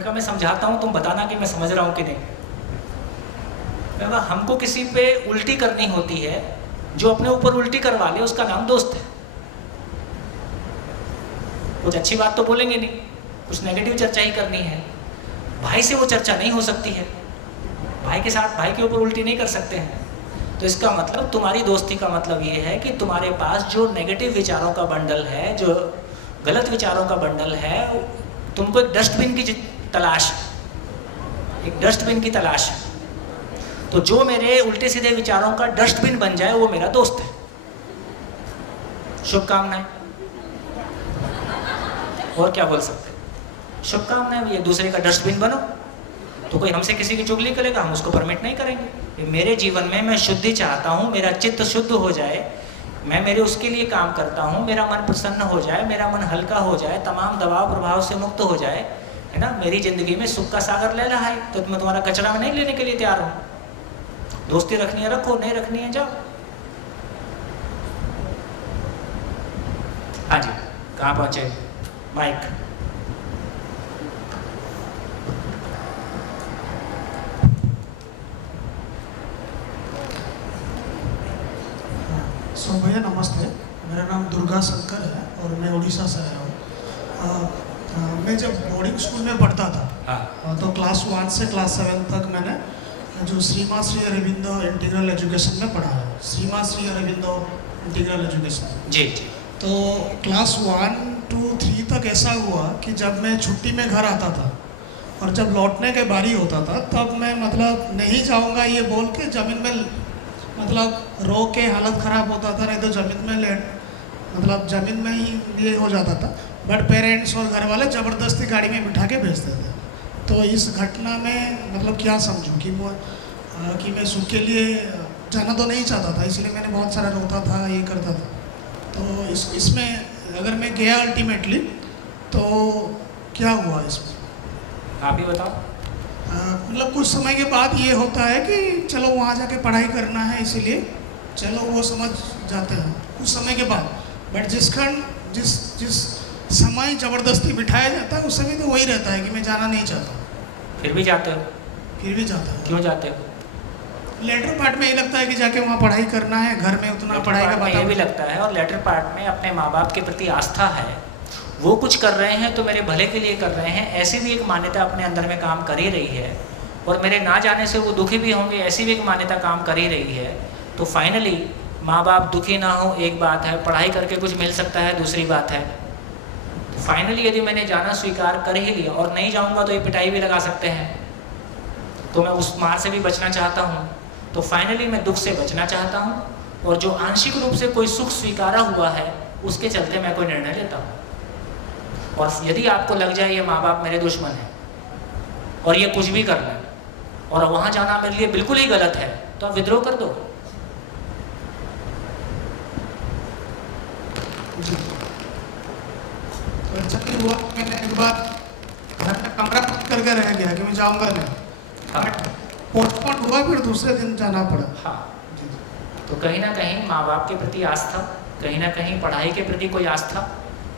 कहा मैं समझाता हूँ, तुम बताना कि मैं समझ रहा हूँ कि नहीं। हमको किसी पे उल्टी करनी होती है, जो अपने ऊपर उल्टी करवा ले उसका नाम दोस्त है। कुछ अच्छी बात तो बोलेंगे नहीं, कुछ नेगेटिव चर्चा ही करनी है। भाई से वो चर्चा नहीं हो सकती है, भाई के साथ भाई के ऊपर उल्टी नहीं कर सकते हैं। तो इसका मतलब तुम्हारी दोस्ती का मतलब ये है कि तुम्हारे पास जो नेगेटिव विचारों का बंडल है, जो गलत विचारों का बंडल है, तुमको एक डस्टबिन की तलाश है, एक डस्टबिन की तलाश है। तो जो मेरे उल्टे सीधे विचारों का डस्टबिन बन जाए वो मेरा दोस्त है। शुभकामनाएं। और क्या बोल सकते हैं, शुभकामनाएं। ये दूसरे का डस्टबिन बनो, तो कोई हमसे किसी की चुगली करेगा, हम उसको परमिट नहीं करेंगे। मेरे जीवन में मैं शुद्धि चाहता हूँ, मेरा चित्त शुद्ध हो जाए, मैं मेरे उसके लिए काम करता हूँ, मेरा मन प्रसन्न हो जाए, मेरा मन हल्का हो जाए, तमाम दबाव प्रभाव से मुक्त हो जाए, है ना। मेरी ज़िंदगी में सुख का सागर ले रहा है, तो मैं तुम्हारा कचरा में नहीं लेने के लिए तैयार हूँ। दोस्ती रखनी है रखो, नहीं रखनी है जाओ। हाँ जी, कहाँ पहुँचे? माइक। सो भैया नमस्ते, मेरा नाम दुर्गा शंकर है और मैं उड़ीसा से आया हूँ। मैं जब बोर्डिंग स्कूल में पढ़ता था तो क्लास 1 से क्लास 7 तक मैंने जो श्री अरविंदो इंटीग्रल एजुकेशन में पढ़ा है, श्री अरविंदो इंटीग्रल एजुकेशन। जी। तो क्लास 1, 2, 3 तक ऐसा हुआ कि जब मैं छुट्टी में घर आता था और जब लौटने के बारी होता था तब मैं मतलब नहीं जाऊँगा ये बोल के ज़मीन में मतलब रो के हालत ख़राब होता था, नहीं तो ज़मीन में मतलब ज़मीन में ही ये हो जाता था। बट पेरेंट्स और घर वाले ज़बरदस्ती गाड़ी में बिठा के भेजते थे। तो इस घटना में मतलब क्या समझूं कि मैं सुख के लिए जाना तो नहीं चाहता था, इसलिए मैंने बहुत सारा रोता था, ये करता था। तो इसमें अगर मैं गया अल्टीमेटली तो क्या हुआ इसमें? आप ही बताओ। मतलब कुछ समय के बाद ये होता है कि चलो वहाँ जाके पढ़ाई करना है, इसीलिए चलो वो समझ जाते हैं कुछ समय के बाद। बट जिस समय ज़बरदस्ती बिठाया जाता है उस समय तो वही रहता है कि मैं जाना नहीं चाहता। फिर भी जाते हो? फिर भी जाता हूँ। क्यों जाते हो? लेटर पार्ट में ये लगता है कि जाके वहाँ पढ़ाई करना है, घर में उतना पढ़ाई का ये भी लगता है, और लेटर पार्ट में अपने माँ बाप के प्रति आस्था है, वो कुछ कर रहे हैं तो मेरे भले के लिए कर रहे हैं, ऐसी भी एक मान्यता अपने अंदर में काम कर ही रही है। और मेरे ना जाने से वो दुखी भी होंगे, ऐसी भी एक मान्यता काम कर ही रही है। तो फाइनली माँ बाप दुखी ना हो एक बात है, पढ़ाई करके कुछ मिल सकता है दूसरी बात है। तो फाइनली यदि मैंने जाना स्वीकार कर ही लिया और नहीं जाऊँगा तो ये पिटाई भी लगा सकते हैं, तो मैं उस मार से भी बचना चाहता हूँ। तो फाइनली मैं दुख से बचना चाहता हूँ, और जो आंशिक रूप से कोई सुख स्वीकारा हुआ है उसके चलते मैं कोई निर्णय लेता हूँ। और यदि आपको लग जाए ये माँ बाप मेरे दुश्मन हैं और ये कुछ भी कर रहे हैं और वहाँ जाना मेरे लिए बिल्कुल ही गलत है, तो आप विद्रोह कर दो। तो अच्छा हुआ मैंने एक बार घर में कमरा बंद करके रह गया कि मैं जाऊँगा नहीं। हाँ। पोस्टपोन हुआ, फिर दूसरे दिन जाना पड़ा। हाँ। तो कहीं ना कहीं माँ बाप के प्रति आस्था, कहीं ना कहीं पढ़ाई के प्रति कोई आस्था,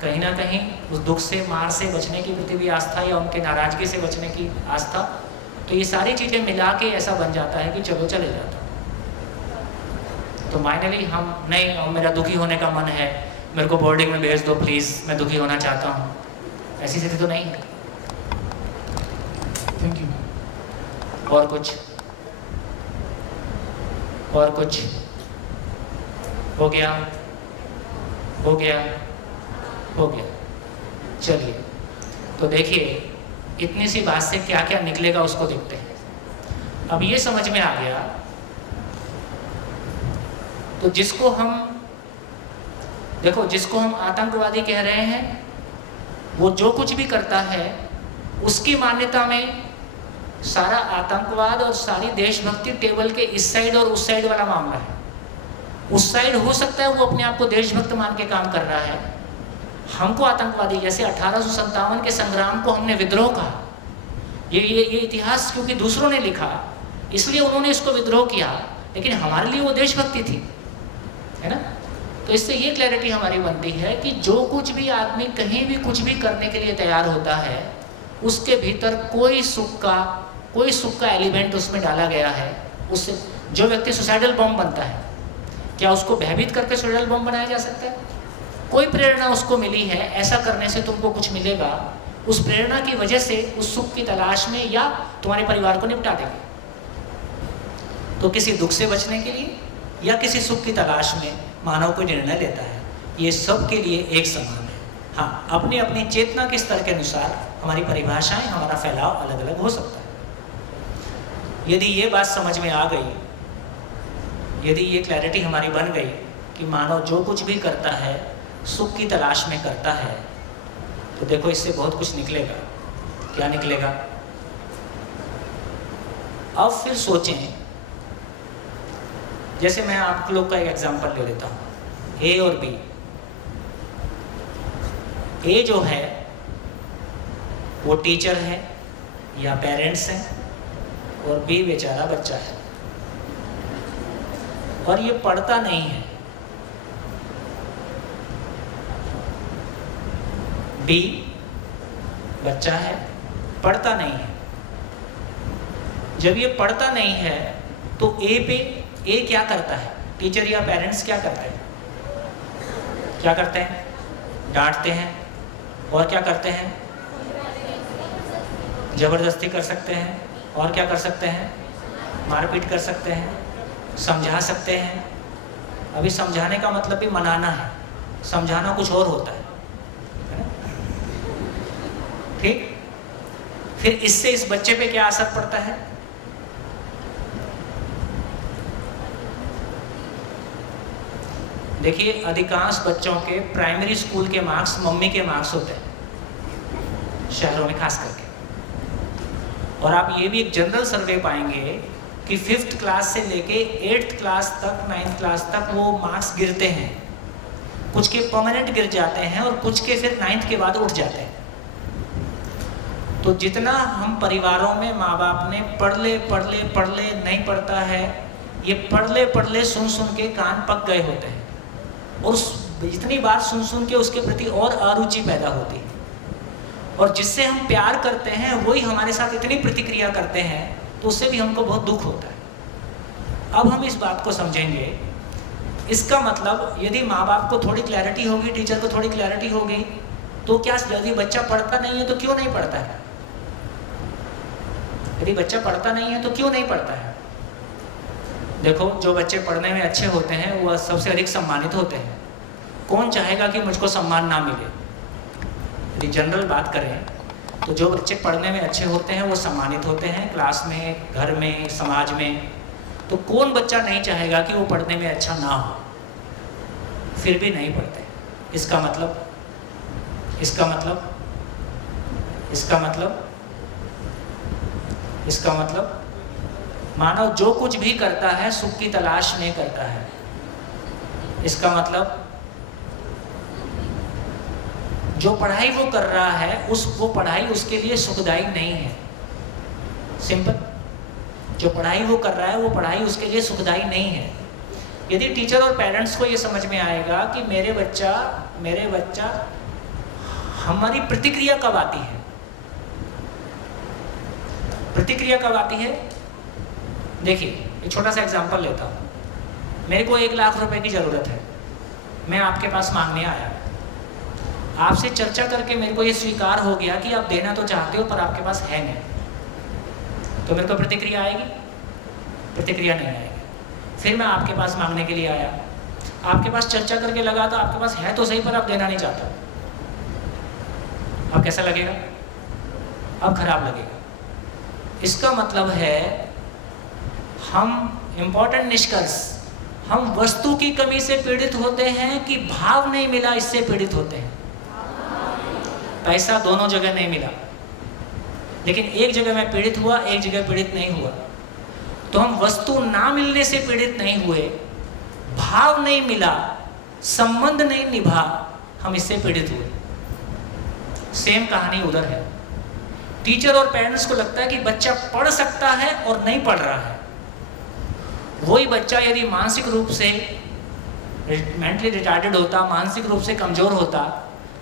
कहीं ना कहीं उस दुख से मार से बचने की प्रति भी आस्था, या उनके नाराज़गी से बचने की आस्था। तो ये सारी चीज़ें मिला के ऐसा बन जाता है कि चलो चले जाता। तो फाइनली हम नहीं, और मेरा दुखी होने का मन है, मेरे को बोर्डिंग में भेज दो प्लीज़, मैं दुखी होना चाहता हूँ, ऐसी स्थिति तो नहीं है। Thank you. और कुछ हो गया? हो गया। चलिए, तो देखिए इतनी सी बात से क्या क्या निकलेगा उसको देखते हैं। अब ये समझ में आ गया, तो जिसको हम आतंकवादी कह रहे हैं, वो जो कुछ भी करता है उसकी मान्यता में सारा आतंकवाद और सारी देशभक्ति टेबल के इस साइड और उस साइड वाला मामला है। उस साइड हो सकता है वो अपने आप को देशभक्त मान के काम कर रहा है, हमको आतंकवादी, जैसे 1857 के संग्राम को हमने विद्रोह कहा। ये इतिहास क्योंकि दूसरों ने लिखा इसलिए उन्होंने इसको विद्रोह किया, लेकिन हमारे लिए वो देशभक्ति थी, है ना। तो इससे ये क्लैरिटी हमारी बनती है कि जो कुछ भी आदमी कहीं भी कुछ भी करने के लिए तैयार होता है, उसके भीतर कोई सुख का एलिमेंट उसमें डाला गया है, उससे जो व्यक्ति सुसाइडल बॉम्ब बनता है, क्या उसको भयभीत करके सुसाइडल बॉम्ब बनाया जा सकता है? कोई प्रेरणा उसको मिली है, ऐसा करने से तुमको कुछ मिलेगा, उस प्रेरणा की वजह से उस सुख की तलाश में या तुम्हारे परिवार को निपटा देंगे। तो किसी दुख से बचने के लिए या किसी सुख की तलाश में मानव कोई निर्णय लेता है, ये सब के लिए एक समान है। हाँ, अपनी अपनी चेतना के स्तर के अनुसार हमारी परिभाषाएं, हमारा फैलाव अलग अलग हो सकता है। यदि ये बात समझ में आ गई, यदि ये क्लैरिटी हमारी बन गई कि मानव जो कुछ भी करता है सुख की तलाश में करता है, तो देखो इससे बहुत कुछ निकलेगा। क्या निकलेगा? अब फिर सोचें, जैसे मैं आप लोग का एक एग्जांपल ले लेता हूँ, ए और बी। ए जो है वो टीचर है या पेरेंट्स हैं, और बी बेचारा बच्चा है और ये पढ़ता नहीं है। बी बच्चा है, पढ़ता नहीं है। जब ये पढ़ता नहीं है तो ए क्या करता है? टीचर या पेरेंट्स क्या करते हैं? क्या करते हैं? डांटते हैं। और क्या करते हैं? जबरदस्ती कर सकते हैं। और क्या कर सकते हैं? मारपीट कर सकते हैं, समझा सकते हैं। अभी समझाने का मतलब भी मनाना है, समझाना कुछ और होता है ना? ठीक। फिर इससे इस बच्चे पे क्या असर पड़ता है? देखिए, अधिकांश बच्चों के प्राइमरी स्कूल के मार्क्स मम्मी के मार्क्स होते हैं, शहरों में खास करके। और आप ये भी एक जनरल सर्वे पाएंगे कि 5th क्लास से लेके 8th क्लास तक, 9th क्लास तक वो मार्क्स गिरते हैं। कुछ के परमानेंट गिर जाते हैं और कुछ के फिर 9th के बाद उठ जाते हैं। तो जितना हम परिवारों में माँ बाप ने पढ़ ले नहीं पढ़ता है, ये पढ़ ले सुन के कान पक गए होते हैं, और जितनी बार सुन के उसके प्रति और अरुचि पैदा होती है, और जिससे हम प्यार करते हैं वही हमारे साथ इतनी प्रतिक्रिया करते हैं, तो उससे भी हमको बहुत दुख होता है। अब हम इस बात को समझेंगे। इसका मतलब यदि माँ बाप को थोड़ी क्लैरिटी होगी, टीचर को थोड़ी क्लैरिटी होगी, तो क्या यदि बच्चा पढ़ता नहीं है तो क्यों नहीं पढ़ता है? यदि बच्चा पढ़ता नहीं है तो क्यों नहीं पढ़ता है? देखो, जो बच्चे पढ़ने में अच्छे होते हैं वह सबसे अधिक सम्मानित होते हैं। कौन चाहेगा कि मुझको सम्मान ना मिले? यदि जनरल बात करें तो जो बच्चे पढ़ने में अच्छे होते हैं वो सम्मानित होते हैं, क्लास में, घर में, समाज में। तो कौन बच्चा नहीं चाहेगा कि वो पढ़ने में अच्छा ना हो, फिर भी नहीं पढ़ते? इसका मतलब मानव जो कुछ भी करता है सुख की तलाश में करता है। इसका मतलब जो पढ़ाई वो कर रहा है वो पढ़ाई उसके लिए सुखदायी नहीं है। सिंपल। जो पढ़ाई वो कर रहा है वो पढ़ाई उसके लिए सुखदायी नहीं है। यदि टीचर और पेरेंट्स को ये समझ में आएगा कि मेरे बच्चा हमारी प्रतिक्रिया कब आती है? प्रतिक्रिया कब आती है? देखिए, एक छोटा सा एग्जांपल लेता हूँ। मेरे को 1 लाख रुपए की ज़रूरत है, मैं आपके पास मांगने आया। आपसे चर्चा करके मेरे को ये स्वीकार हो गया कि आप देना तो चाहते हो पर आपके पास है नहीं, तो मेरे को प्रतिक्रिया आएगी? प्रतिक्रिया नहीं आएगी। फिर मैं आपके पास मांगने के लिए आया, आपके पास चर्चा करके लगा तो आपके पास है तो सही पर आप देना नहीं चाहता। अब कैसा लगेगा? अब खराब लगेगा। इसका मतलब है इंपॉर्टेंट निष्कर्ष, हम वस्तु की कमी से पीड़ित होते हैं कि भाव नहीं मिला इससे पीड़ित होते हैं? पैसा दोनों जगह नहीं मिला, लेकिन एक जगह मैं पीड़ित हुआ, एक जगह पीड़ित नहीं हुआ। तो हम वस्तु ना मिलने से पीड़ित नहीं हुए, भाव नहीं मिला, संबंध नहीं निभा, हम इससे पीड़ित हुए। सेम कहानी उधर है। टीचर और पेरेंट्स को लगता है कि बच्चा पढ़ सकता है और नहीं पढ़ रहा है। वही बच्चा यदि मानसिक रूप से मेंटली रिटार्डेड होता, मानसिक रूप से कमजोर होता,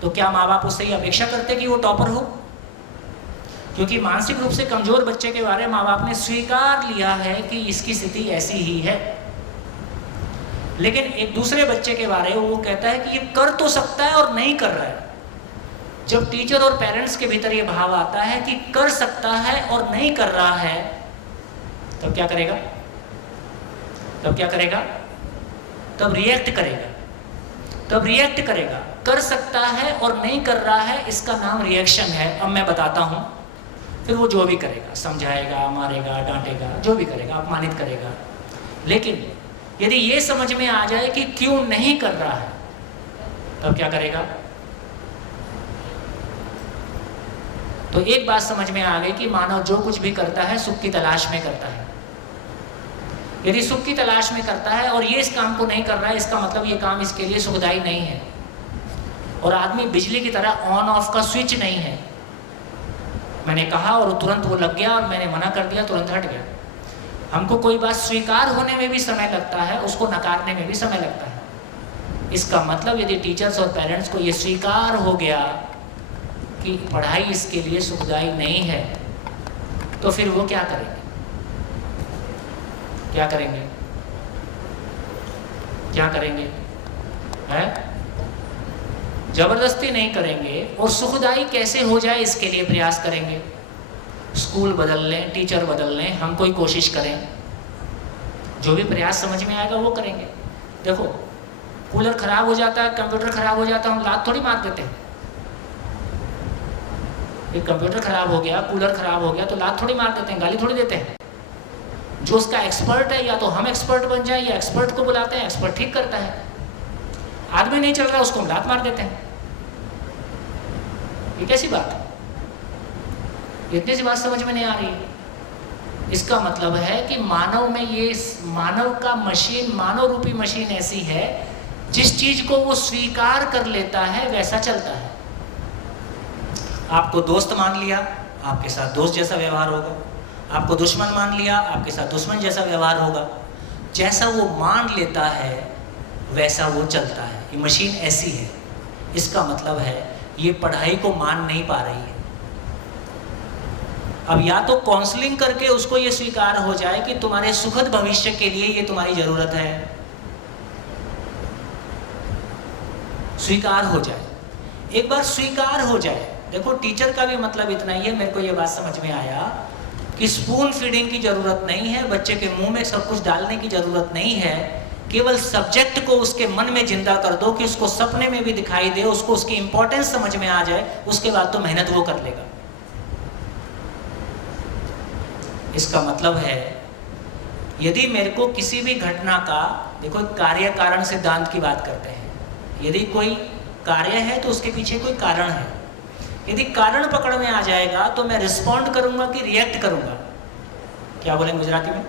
तो क्या माँ बाप उससे ये अपेक्षा करते कि वो टॉपर हो? क्योंकि मानसिक रूप से कमजोर बच्चे के बारे में माँ बाप ने स्वीकार लिया है कि इसकी स्थिति ऐसी ही है। लेकिन एक दूसरे बच्चे के बारे में वो कहता है कि ये कर तो सकता है और नहीं कर रहा है। जब टीचर और पेरेंट्स के भीतर ये भाव आता है कि कर सकता है और नहीं कर रहा है, तब क्या करेगा? तब क्या करेगा? तब रिएक्ट करेगा। तब रिएक्ट करेगा। कर सकता है और नहीं कर रहा है, इसका नाम रिएक्शन है। अब मैं बताता हूं। फिर वो जो भी करेगा, समझाएगा, मारेगा, डांटेगा, जो भी करेगा, अपमानित करेगा। लेकिन यदि ये समझ में आ जाए कि क्यों नहीं कर रहा है, तब क्या करेगा? तो एक बात समझ में आ गई कि मानव जो कुछ भी करता है सुख की तलाश में करता है। यदि सुख की तलाश में करता है और ये इस काम को नहीं कर रहा है, इसका मतलब ये काम इसके लिए सुखदायी नहीं है। और आदमी बिजली की तरह ऑन ऑफ का स्विच नहीं है। मैंने कहा और तुरंत वो लग गया, और मैंने मना कर दिया, तुरंत हट गया। हमको कोई बात स्वीकार होने में भी समय लगता है, उसको नकारने में भी समय लगता है। इसका मतलब यदि टीचर्स और पेरेंट्स को ये स्वीकार हो गया कि पढ़ाई इसके लिए सुखदायी नहीं है, तो फिर वो क्या करेंगे? क्या करेंगे? क्या करेंगे? है? जबरदस्ती नहीं करेंगे और सुखदायी कैसे हो जाए इसके लिए प्रयास करेंगे। स्कूल बदल लें, टीचर बदल लें, हम कोई कोशिश करें, जो भी प्रयास समझ में आएगा वो करेंगे। देखो, कूलर खराब हो जाता है, कंप्यूटर खराब हो जाता है, हम लात थोड़ी मार देते हैं। एक कंप्यूटर खराब हो गया, कूलर खराब हो गया तो लात थोड़ी मार देते हैं, गाली थोड़ी देते हैं। जो उसका एक्सपर्ट है, या तो हम एक्सपर्ट बन जाए या एक्सपर्ट को बुलाते हैं, एक्सपर्ट ठीक करता है। आदमी नहीं चल रहा, उसको हम लात मार देते हैं। ये कैसी बात है? इतनी सी बात समझ में नहीं आ रही है। इसका मतलब है कि मानव में ये मानव का मशीन, मानव रूपी मशीन ऐसी है, जिस चीज को वो स्वीकार कर लेता है वैसा चलता है। आपको दोस्त मान लिया, आपके साथ दोस्त जैसा व्यवहार होगा। आपको दुश्मन मान लिया, आपके साथ दुश्मन जैसा व्यवहार होगा। जैसा वो मान लेता है वैसा वो चलता है। ये मशीन ऐसी है। इसका मतलब है ये पढ़ाई को मान नहीं पा रही है। अब या तो काउंसलिंग करके उसको ये स्वीकार हो जाए कि तुम्हारे सुखद भविष्य के लिए ये तुम्हारी जरूरत है, स्वीकार हो जाए। एक बार स्वीकार हो जाए। देखो, टीचर का भी मतलब इतना ही है, मेरे को ये बात समझ में आया कि स्पून फीडिंग की जरूरत नहीं है, बच्चे के मुंह में सब कुछ डालने की जरूरत नहीं है। केवल सब्जेक्ट को उसके मन में जिंदा कर दो कि उसको सपने में भी दिखाई दे, उसको उसकी इंपॉर्टेंस समझ में आ जाए, उसके बाद तो मेहनत वो कर लेगा। इसका मतलब है यदि मेरे को किसी भी घटना का, देखो कार्य कारण सिद्धांत की बात करते हैं, यदि कोई कार्य है तो उसके पीछे कोई कारण है। यदि कारण पकड़ में आ जाएगा तो मैं रिस्पॉन्ड करूंगा कि रिएक्ट करूंगा। क्या बोलेंगे गुजराती में?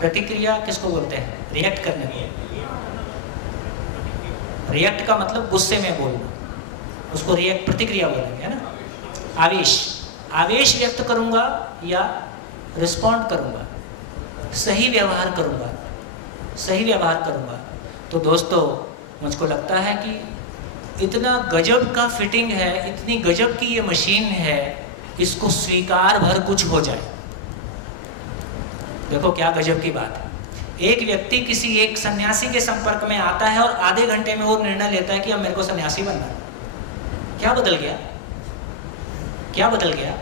प्रतिक्रिया किसको बोलते हैं? रिएक्ट करने को। रिएक्ट का मतलब गुस्से में बोलना, उसको रिएक्ट प्रतिक्रिया बोलेंगे, है ना। आवेश, आवेश व्यक्त करूंगा या रिस्पॉन्ड करूंगा, सही व्यवहार करूंगा, सही व्यवहार करूंगा। तो दोस्तों, मुझको लगता है कि इतना गजब का फिटिंग है, इतनी गजब की ये मशीन है, इसको स्वीकार भर कुछ हो जाए। देखो क्या गजब की बात है। एक व्यक्ति किसी एक सन्यासी के संपर्क में आता है और आधे घंटे में वो निर्णय लेता है कि अब मेरे को सन्यासी बनना है। क्या बदल गया? क्या बदल गया?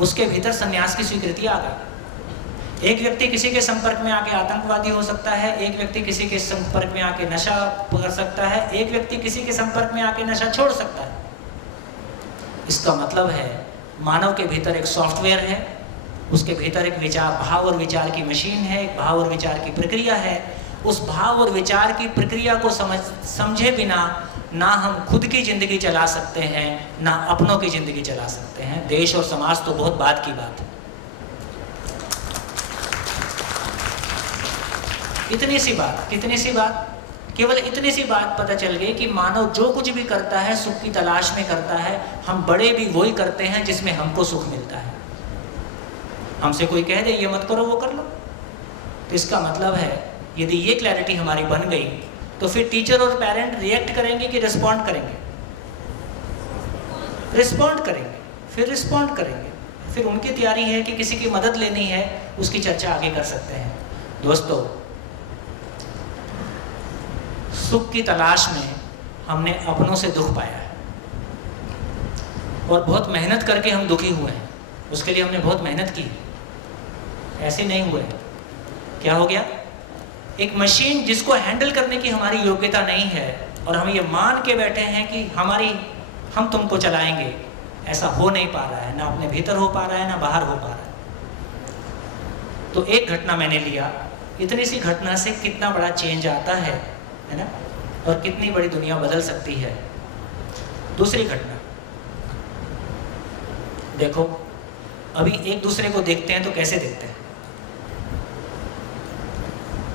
उसके भीतर सन्यास की स्वीकृति आ गई। एक व्यक्ति किसी के संपर्क में आके आतंकवादी हो सकता है, एक व्यक्ति किसी के संपर्क में आके नशा कर सकता है, एक व्यक्ति किसी के संपर्क में आके नशा छोड़ सकता है। इसका मतलब है मानव के भीतर एक सॉफ्टवेयर है, उसके भीतर एक विचार, भाव और विचार की मशीन है, एक भाव और विचार की प्रक्रिया है। उस भाव और विचार की प्रक्रिया को समझे बिना ना हम खुद की ज़िंदगी चला सकते हैं, ना अपनों की ज़िंदगी चला सकते हैं। देश और समाज तो बहुत बात की बात है। इतनी सी बात, कितनी सी बात, केवल इतनी सी बात पता चल गई कि मानव जो कुछ भी करता है सुख की तलाश में करता है। हम बड़े भी वही करते हैं जिसमें हमको सुख मिलता है। हमसे कोई कह दे ये मत करो, वो कर लो। तो इसका मतलब है यदि ये क्लैरिटी हमारी बन गई तो फिर टीचर और पेरेंट रिएक्ट करेंगे कि रिस्पॉन्ड करेंगे? रिस्पॉन्ड करेंगे, फिर रिस्पॉन्ड करेंगे, फिर उनकी तैयारी है कि किसी की मदद लेनी है, उसकी चर्चा आगे कर सकते हैं। दोस्तों, सुख की तलाश में हमने अपनों से दुख पाया है और बहुत मेहनत करके हम दुखी हुए हैं। उसके लिए हमने बहुत मेहनत की, ऐसे नहीं हुए। क्या हो गया? एक मशीन जिसको हैंडल करने की हमारी योग्यता नहीं है और हम ये मान के बैठे हैं कि हम तुमको चलाएंगे, ऐसा हो नहीं पा रहा है, ना अपने भीतर हो पा रहा है, ना बाहर हो पा रहा है। तो एक घटना मैंने लिया, इतनी सी घटना से कितना बड़ा चेंज आता है ना, और कितनी बड़ी दुनिया बदल सकती है। दूसरी घटना देखो, अभी एक दूसरे को देखते हैं तो कैसे देखते हैं?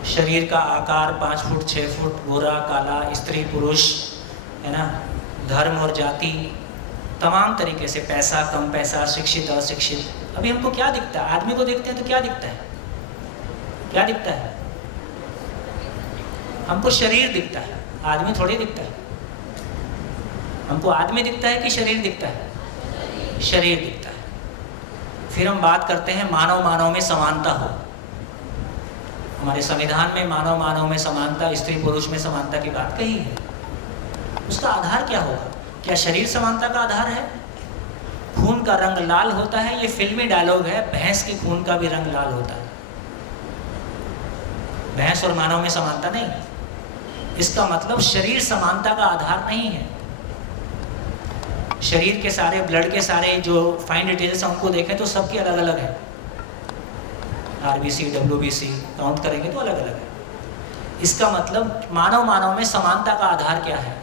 शरीर का आकार 5 फुट 6 फुट, गोरा काला, स्त्री पुरुष, है ना, धर्म और जाति, तमाम तरीके से, पैसा कम पैसा, शिक्षित अशिक्षित। अभी हमको क्या दिखता है? आदमी को देखते हैं तो क्या दिखता है? क्या दिखता है? हमको शरीर दिखता है, आदमी थोड़ी दिखता है। हमको आदमी दिखता है कि शरीर दिखता है? शरीर दिखता है। फिर हम बात करते हैं मानव मानव में समानता हो। हमारे संविधान में मानव मानव में समानता, स्त्री पुरुष में समानता की बात कही है। उसका आधार क्या होगा? क्या शरीर समानता का आधार है? खून का रंग लाल होता है, ये फिल्मी डायलॉग है, भैंस की खून का भी रंग लाल होता है। भैंस और मानव में समानता नहीं। इसका मतलब शरीर समानता का आधार नहीं है। शरीर के सारे, ब्लड के सारे जो फाइन डिटेल्स हैं उनको देखें तो सबकी अलग अलग है। आरबीसी, डब्ल्यूबीसी काउंट करेंगे तो अलग अलग है। इसका मतलब मानव मानव में समानता का आधार क्या है?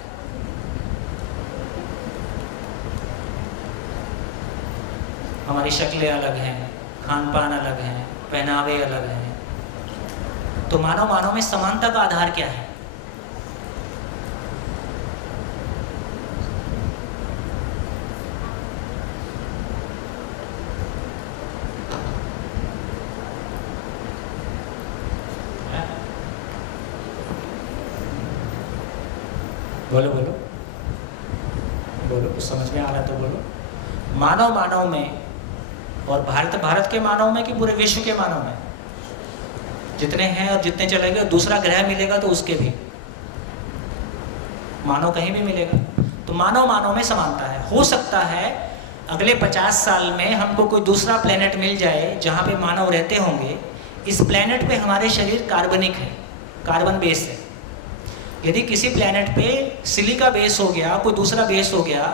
हमारी शक्लें अलग हैं, खान पान अलग हैं, पहनावे अलग हैं। तो मानव मानव में समानता का आधार क्या है? बोलो बोलो बोलो, कुछ समझ में आ रहा है तो बोलो। मानव मानव में, और भारत के मानव में कि पूरे विश्व के मानव में? जितने हैं और जितने चलेंगे, और दूसरा ग्रह मिलेगा तो उसके भी मानव कहीं भी मिलेगा। तो मानव मानव में समानता है। हो सकता है अगले 50 साल में हमको कोई दूसरा प्लेनेट मिल जाए जहाँ पे मानव रहते होंगे। इस प्लेनेट पे हमारे शरीर कार्बनिक है, कार्बन बेस है। यदि किसी प्लेनेट पे सिलिका बेस हो गया, कोई दूसरा बेस हो गया,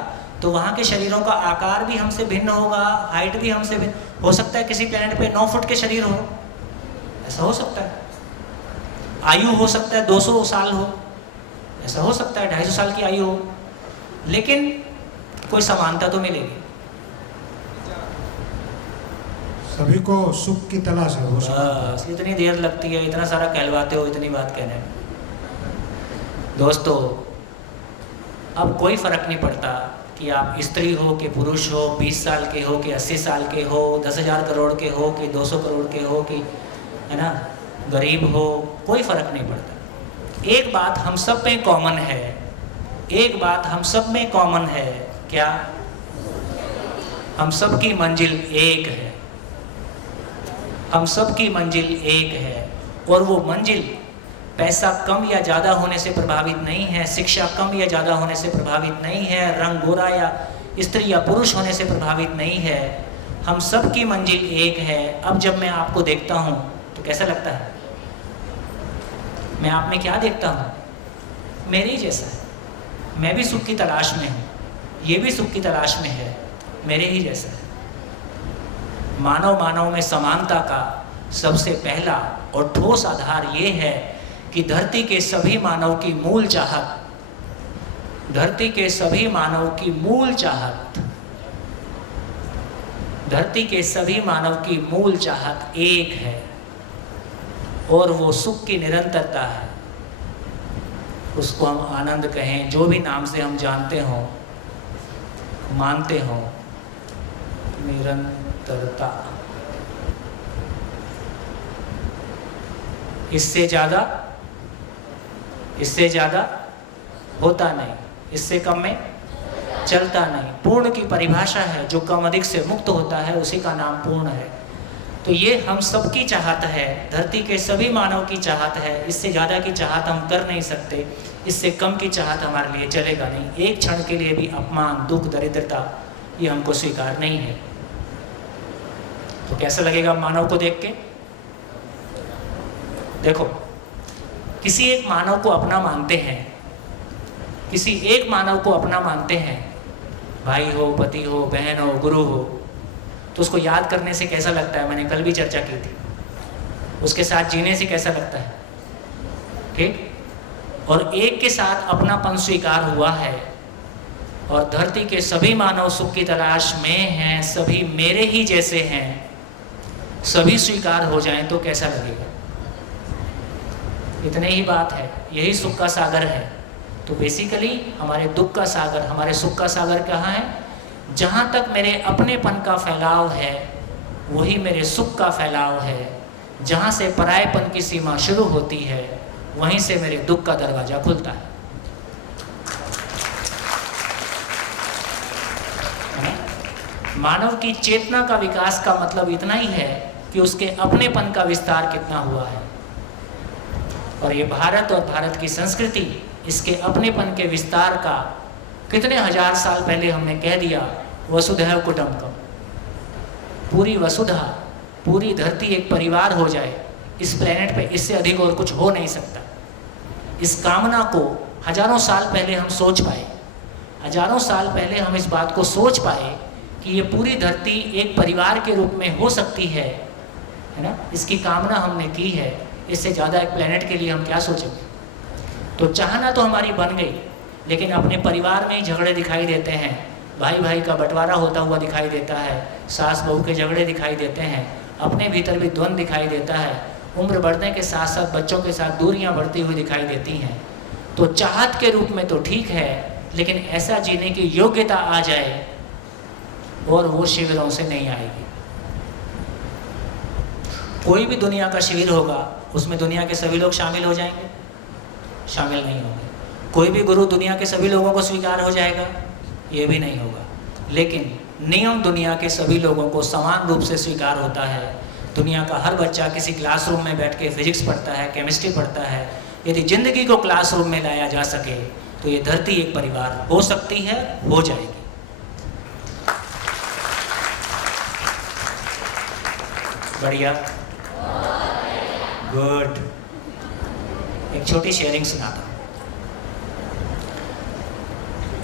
तो वहाँ के शरीरों का आकार भी हमसे भिन्न होगा, हाइट भी हमसे भिन्न हो सकता है। किसी प्लेनेट पे 9 फुट के शरीर हो, ऐसा हो सकता है। आयु हो सकता है 200 साल हो, ऐसा हो सकता है 250 साल की आयु हो, लेकिन कोई समानता तो मिलेगी। सभी को सुख की तलाश है। बस इतनी देर लगती है, इतना सारा कहलवाते हो, इतनी बात कहने में। दोस्तों, अब कोई फ़र्क नहीं पड़ता कि आप स्त्री हो कि पुरुष हो, 20 साल के हो कि 80 साल के हो, 10,000 करोड़ के हो कि 200 करोड़ के हो, कि है ना, गरीब हो, कोई फ़र्क नहीं पड़ता। एक बात हम सब में कॉमन है, एक बात हम सब में कॉमन है। क्या? हम सब की मंजिल एक है। हम सब की मंजिल एक है, और वो मंजिल पैसा कम या ज़्यादा होने से प्रभावित नहीं है, शिक्षा कम या ज़्यादा होने से प्रभावित नहीं है, रंग गोरा या स्त्री या पुरुष होने से प्रभावित नहीं है। हम सब की मंजिल एक है। अब जब मैं आपको देखता हूँ तो कैसा लगता है? मैं आप में क्या देखता हूँ? मेरे ही जैसा है। मैं भी सुख की तलाश में हूँ, ये भी सुख की तलाश में है, मेरे ही जैसा है। मानव मानव में समानता का सबसे पहला और ठोस आधार ये है कि धरती के सभी मानव की मूल चाहत, धरती के सभी मानव की मूल चाहत, धरती के सभी मानव की मूल चाहत एक है, और वो सुख की निरंतरता है। उसको हम आनंद कहें, जो भी नाम से हम जानते हों, मानते हों, निरंतरता। इससे ज़्यादा होता नहीं, इससे कम में चलता नहीं। पूर्ण की परिभाषा है, जो कम अधिक से मुक्त होता है उसी का नाम पूर्ण है। तो ये हम सबकी चाहत है, धरती के सभी मानव की चाहत है। इससे ज़्यादा की चाहत हम कर नहीं सकते, इससे कम की चाहत हमारे लिए चलेगा नहीं। एक क्षण के लिए भी अपमान, दुख, दरिद्रता ये हमको स्वीकार नहीं है। तो कैसा लगेगा मानव को देख के? देखो, किसी एक मानव को अपना मानते हैं, किसी एक मानव को अपना मानते हैं, भाई हो, पति हो, बहन हो, गुरु हो, तो उसको याद करने से कैसा लगता है? मैंने कल भी चर्चा की थी। उसके साथ जीने से कैसा लगता है? ठीक। और एक के साथ अपनापन स्वीकार हुआ है और धरती के सभी मानव सुख की तलाश में हैं, सभी मेरे ही जैसे हैं, सभी स्वीकार हो जाएं तो कैसा लगेगा? इतने ही बात है, यही सुख का सागर है। तो बेसिकली हमारे दुख का सागर, हमारे सुख का सागर कहाँ है? जहाँ तक मेरे अपनेपन का फैलाव है वही मेरे सुख का फैलाव है। जहाँ से परायेपन की सीमा शुरू होती है वहीं से मेरे दुख का दरवाज़ा खुलता है। मानव की चेतना का विकास का मतलब इतना ही है कि उसके अपनेपन का विस्तार कितना हुआ है। और ये भारत और भारत की संस्कृति इसके अपनेपन के विस्तार का कितने हजार साल पहले हमने कह दिया, वसुधैव कुटुम्बकम। पूरी वसुधा, पूरी धरती एक परिवार हो जाए इस प्लेनेट पे, इससे अधिक और कुछ हो नहीं सकता। इस कामना को हजारों साल पहले हम सोच पाए, हजारों साल पहले हम इस बात को सोच पाए कि ये पूरी धरती एक परिवार के रूप में हो सकती है ना। इसकी कामना हमने की है। इससे ज़्यादा एक प्लेनेट के लिए हम क्या सोचेंगे? तो चाहना तो हमारी बन गई, लेकिन अपने परिवार में ही झगड़े दिखाई देते हैं, भाई भाई का बंटवारा होता हुआ दिखाई देता है, सास बहू के झगड़े दिखाई देते हैं, अपने भीतर भी द्वंद्व दिखाई देता है। उम्र बढ़ने के साथ साथ बच्चों के साथ दूरियां बढ़ती हुई दिखाई देती हैं। तो चाहत के रूप में तो ठीक है, लेकिन ऐसा जीने की योग्यता आ जाए और वो शिविरों से नहीं आएगी। कोई भी दुनिया का शिविर होगा उसमें दुनिया के सभी लोग शामिल हो जाएंगे? शामिल नहीं होंगे। कोई भी गुरु दुनिया के सभी लोगों को स्वीकार हो जाएगा? ये भी नहीं होगा। लेकिन नियम दुनिया के सभी लोगों को समान रूप से स्वीकार होता है। दुनिया का हर बच्चा किसी क्लासरूम में बैठ के फिजिक्स पढ़ता है, केमिस्ट्री पढ़ता है। यदि जिंदगी को क्लासरूम में लाया जा सके तो ये धरती एक परिवार हो सकती है, हो जाएगी। बढ़िया, गुड। एक छोटी शेयरिंग सुनाता हूँ।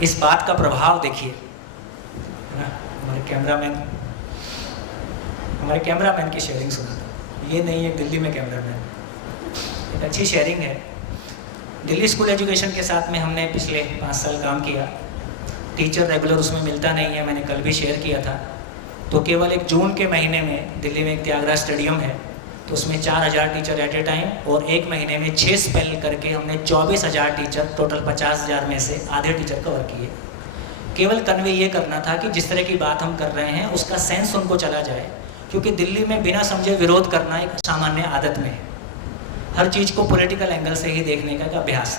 इस बात का प्रभाव देखिए, है ना। हमारे कैमरामैन की शेयरिंग सुनाता हूँ। ये नहीं है दिल्ली में कैमरामैन, एक अच्छी शेयरिंग है। दिल्ली स्कूल एजुकेशन के साथ में हमने पिछले 5 साल काम किया। टीचर रेगुलर उसमें मिलता नहीं है, मैंने कल भी शेयर किया था। तो केवल एक जून के महीने में दिल्ली में एक त्यागराज स्टेडियम है, तो उसमें 4000 टीचर एट ए टाइम, और एक महीने में 6 स्पेल करके हमने 24,000 टीचर, टोटल 50,000 में से आधे टीचर कवर किए। केवल कन्वे ये करना था कि जिस तरह की बात हम कर रहे हैं उसका सेंस उनको चला जाए, क्योंकि दिल्ली में बिना समझे विरोध करना एक सामान्य आदत में है। हर चीज़ को पॉलिटिकल एंगल से ही देखने का अभ्यास।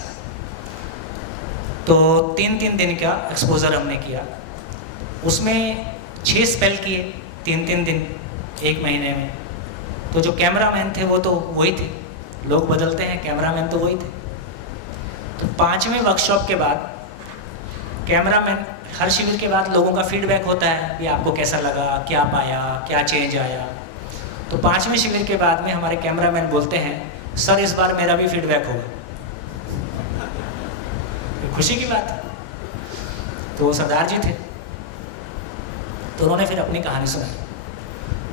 तो 3-3 दिन का एक्सपोजर हमने किया, उसमें 6 स्पेल किए 3-3 दिन एक महीने में। तो जो कैमरामैन थे वो तो वही थे, लोग बदलते हैं, कैमरामैन तो वही थे। तो 5वें वर्कशॉप के बाद कैमरामैन, हर शिविर के बाद लोगों का फीडबैक होता है कि आपको कैसा लगा, क्या पाया, क्या चेंज आया। तो 5वें शिविर के बाद में हमारे कैमरामैन बोलते हैं, सर इस बार मेरा भी फीडबैक होगा। खुशी की बात है। तो वो सरदार जी थे, तो उन्होंने फिर अपनी कहानी सुनाई।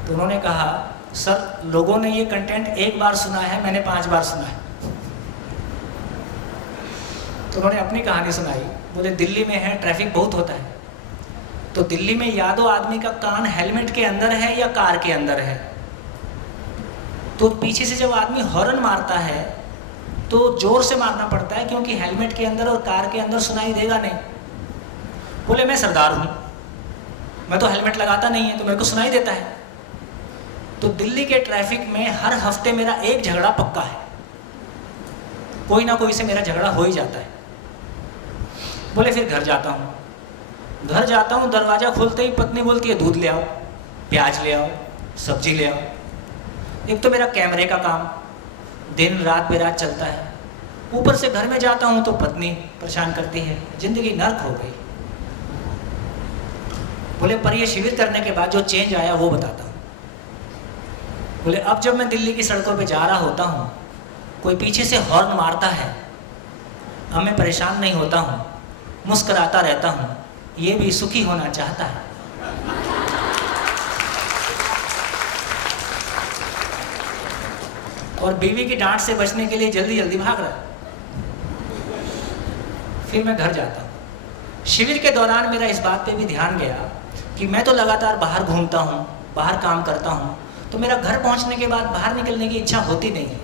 तो उन्होंने कहा, सर लोगों ने ये कंटेंट एक बार सुना है, मैंने 5 बार सुना है। तो उन्होंने अपनी कहानी सुनाई। बोले दिल्ली में है, ट्रैफिक बहुत होता है, तो दिल्ली में या तो आदमी का कान हेलमेट के अंदर है या कार के अंदर है। तो पीछे से जब आदमी हॉर्न मारता है तो जोर से मारना पड़ता है, क्योंकि हेलमेट के अंदर और कार के अंदर सुनाई देगा नहीं। बोले मैं सरदार हूँ, मैं तो हेलमेट लगाता नहीं है, तो मेरे को सुनाई देता है। तो दिल्ली के ट्रैफिक में हर हफ्ते मेरा एक झगड़ा पक्का है, कोई ना कोई से मेरा झगड़ा हो ही जाता है। बोले फिर घर जाता हूँ, घर जाता हूँ, दरवाज़ा खोलते ही पत्नी बोलती है दूध ले आओ, प्याज ले आओ, सब्जी ले आओ। एक तो मेरा कैमरे का काम दिन रात बेरात चलता है, ऊपर से घर में जाता हूँ तो पत्नी परेशान करती है, जिंदगी नर्क हो गई। बोले पर ये शिविर करने के बाद जो चेंज आया वो बताता हूँ। बोले अब जब मैं दिल्ली की सड़कों पे जा रहा होता हूँ, कोई पीछे से हॉर्न मारता है, अब मैं परेशान नहीं होता हूँ, मुस्कुराता रहता हूँ, ये भी सुखी होना चाहता है। और बीवी की डांट से बचने के लिए जल्दी जल्दी भाग रहा है। फिर मैं घर जाता हूँ। शिविर के दौरान मेरा इस बात पे भी ध्यान गया कि मैं तो लगातार बाहर घूमता हूँ, बाहर काम करता हूँ, तो मेरा घर पहुँचने के बाद बाहर निकलने की इच्छा होती नहीं है।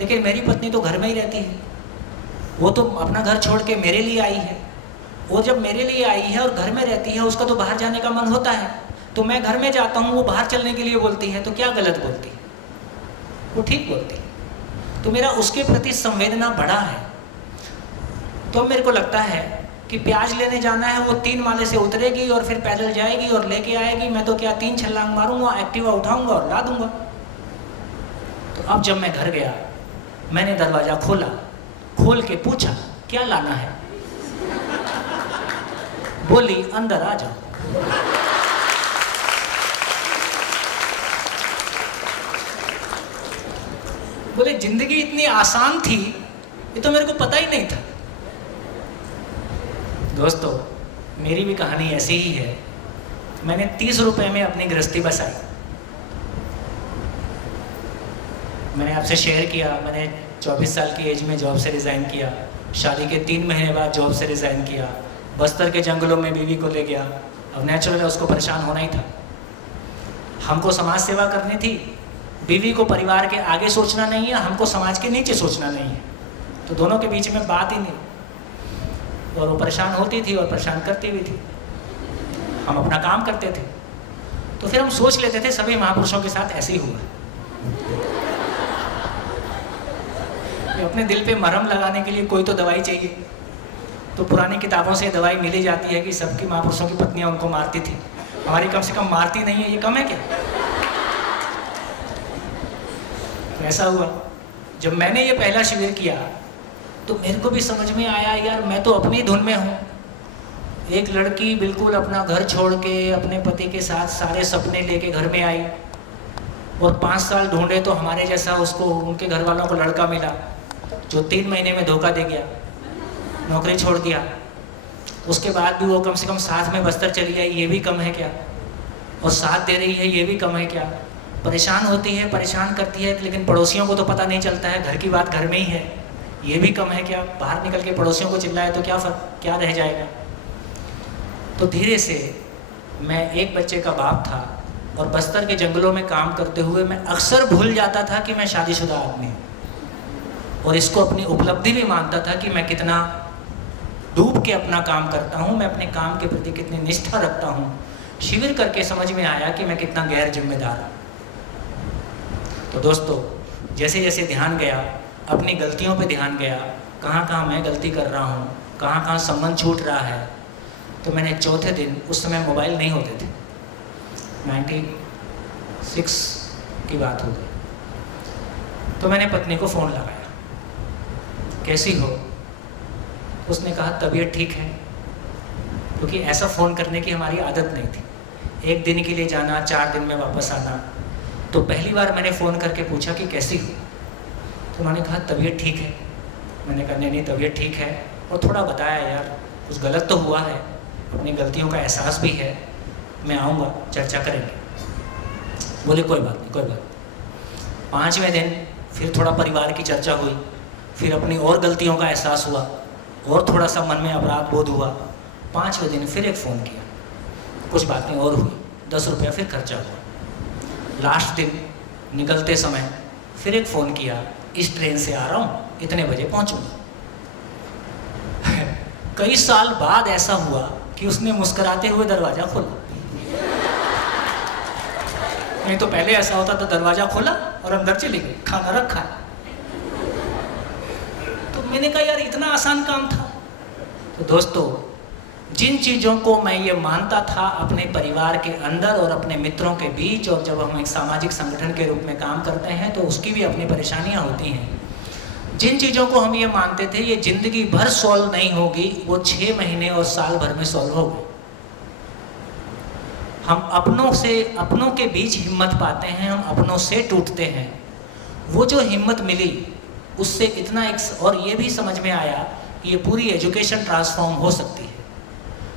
लेकिन मेरी पत्नी तो घर में ही रहती है, वो तो अपना घर छोड़ के मेरे लिए आई है। वो जब मेरे लिए आई है और घर में रहती है, उसका तो बाहर जाने का मन होता है। तो मैं घर में जाता हूँ, वो बाहर चलने के लिए बोलती है, तो क्या गलत बोलती है? वो ठीक बोलती है। तो मेरा उसके प्रति संवेदना बढ़ा है। तो मेरे को लगता है कि प्याज लेने जाना है, वो 3 माले से उतरेगी और फिर पैदल जाएगी और लेके आएगी, मैं तो क्या 3 छलांग मारूंगा, एक्टिवा उठाऊंगा और ला दूंगा। तो अब जब मैं घर गया, मैंने दरवाज़ा खोला, खोल के पूछा क्या लाना है? बोली अंदर आ जाओ। बोले जिंदगी इतनी आसान थी, ये तो मेरे को पता ही नहीं था। दोस्तों, मेरी भी कहानी ऐसी ही है। मैंने 30 रुपए में अपनी गृहस्थी बसाई। मैंने आपसे शेयर किया, मैंने 24 साल की एज में जॉब से रिज़ाइन किया, शादी के 3 महीने बाद जॉब से रिज़ाइन किया, बस्तर के जंगलों में बीवी को ले गया। अब नेचुरल है, उसको परेशान होना ही था। हमको समाज सेवा करनी थी, बीवी को परिवार के आगे सोचना नहीं है, हमको समाज के नीचे सोचना नहीं है। तो दोनों के बीच में बात ही नहीं। और वो परेशान होती थी और परेशान करती भी थी। हम अपना काम करते थे। तो फिर हम सोच लेते थे सभी महापुरुषों के साथ ऐसे ही हुआ। कि अपने दिल पे मरहम लगाने के लिए कोई तो दवाई चाहिए। तो पुरानी किताबों से दवाई मिली जाती है कि सबकी महापुरुषों की पत्नियां उनको मारती थी, हमारी कम से कम मारती नहीं है, ये कम है क्या? तो ऐसा हुआ, जब मैंने ये पहला शिविर किया तो मेरे को भी समझ में आया, यार मैं तो अपनी धुन में हूँ। एक लड़की बिल्कुल अपना घर छोड़ के अपने पति के साथ सारे सपने लेके घर में आई, और 5 साल ढूंढे तो हमारे जैसा उसको, उनके घर वालों को लड़का मिला जो 3 महीने में धोखा दे गया, नौकरी छोड़ दिया। उसके बाद भी वो कम से कम साथ में बस्तर चली आई, ये भी कम है क्या? और साथ दे रही है, ये भी कम है क्या? परेशान होती है, परेशान करती है, लेकिन पड़ोसियों को तो पता नहीं चलता है, घर की बात घर में ही है, ये भी कम है क्या? बाहर निकल के पड़ोसियों को चिल्लाए तो क्या फर्क, क्या रह जाएगा? तो धीरे से मैं एक बच्चे का बाप था और बस्तर के जंगलों में काम करते हुए मैं अक्सर भूल जाता था कि मैं शादीशुदा आदमी हूँ, और इसको अपनी उपलब्धि भी मानता था कि मैं कितना डूब के अपना काम करता हूँ, मैं अपने काम के प्रति कितनी निष्ठा रखता हूँ। शिविर करके समझ में आया कि मैं कितना गैर जिम्मेदार हूँ। तो दोस्तों, जैसे जैसे ध्यान गया, अपनी गलतियों पे ध्यान गया, कहाँ कहाँ मैं गलती कर रहा हूँ, कहाँ कहाँ संबंध छूट रहा है, तो मैंने चौथे दिन, उस समय मोबाइल नहीं होते थे, 96 की बात हो गई, तो मैंने पत्नी को फ़ोन लगाया, कैसी हो? उसने कहा तबीयत ठीक है, क्योंकि ऐसा फ़ोन करने की हमारी आदत नहीं थी। 1 दिन के लिए जाना, 4 दिन में वापस आना। तो पहली बार मैंने फ़ोन करके पूछा कि कैसी हो? तो उन्होंने कहा तबीयत ठीक है। मैंने कहा नहीं तबीयत ठीक है, और थोड़ा बताया यार कुछ गलत तो हुआ है, अपनी गलतियों का एहसास भी है, मैं आऊँगा, चर्चा करेंगे। बोले कोई बात नहीं, कोई बात नहीं। 5वें दिन फिर थोड़ा परिवार की चर्चा हुई, फिर अपनी और गलतियों का एहसास हुआ, और थोड़ा सा मन में अपराध बोध हुआ। 5वें दिन फिर एक फ़ोन किया, कुछ बातें और हुई, 10 रुपया फिर खर्चा हुआ। लास्ट दिन निकलते समय फिर एक फ़ोन किया, इस ट्रेन से आ रहा हूँ, इतने बजे पहुँचूँगा। कई साल बाद ऐसा हुआ कि उसने मुस्कुराते हुए दरवाज़ा खोला। नहीं तो पहले ऐसा होता था, दरवाज़ा खोला और अंदर चली गई, खाना रखा। तो मैंने कहा यार इतना आसान काम था। तो दोस्तों, जिन चीज़ों को मैं ये मानता था अपने परिवार के अंदर और अपने मित्रों के बीच, और जब हम एक सामाजिक संगठन के रूप में काम करते हैं तो उसकी भी अपनी परेशानियां होती हैं। जिन चीज़ों को हम ये मानते थे ये ज़िंदगी भर सॉल्व नहीं होगी, वो 6 महीने और साल भर में सॉल्व हो गई। हम अपनों के बीच हिम्मत पाते हैं, हम अपनों से टूटते हैं। वो जो हिम्मत मिली उससे इतना और ये भी समझ में आया कि ये पूरी एजुकेशन ट्रांसफॉर्म हो सकती है।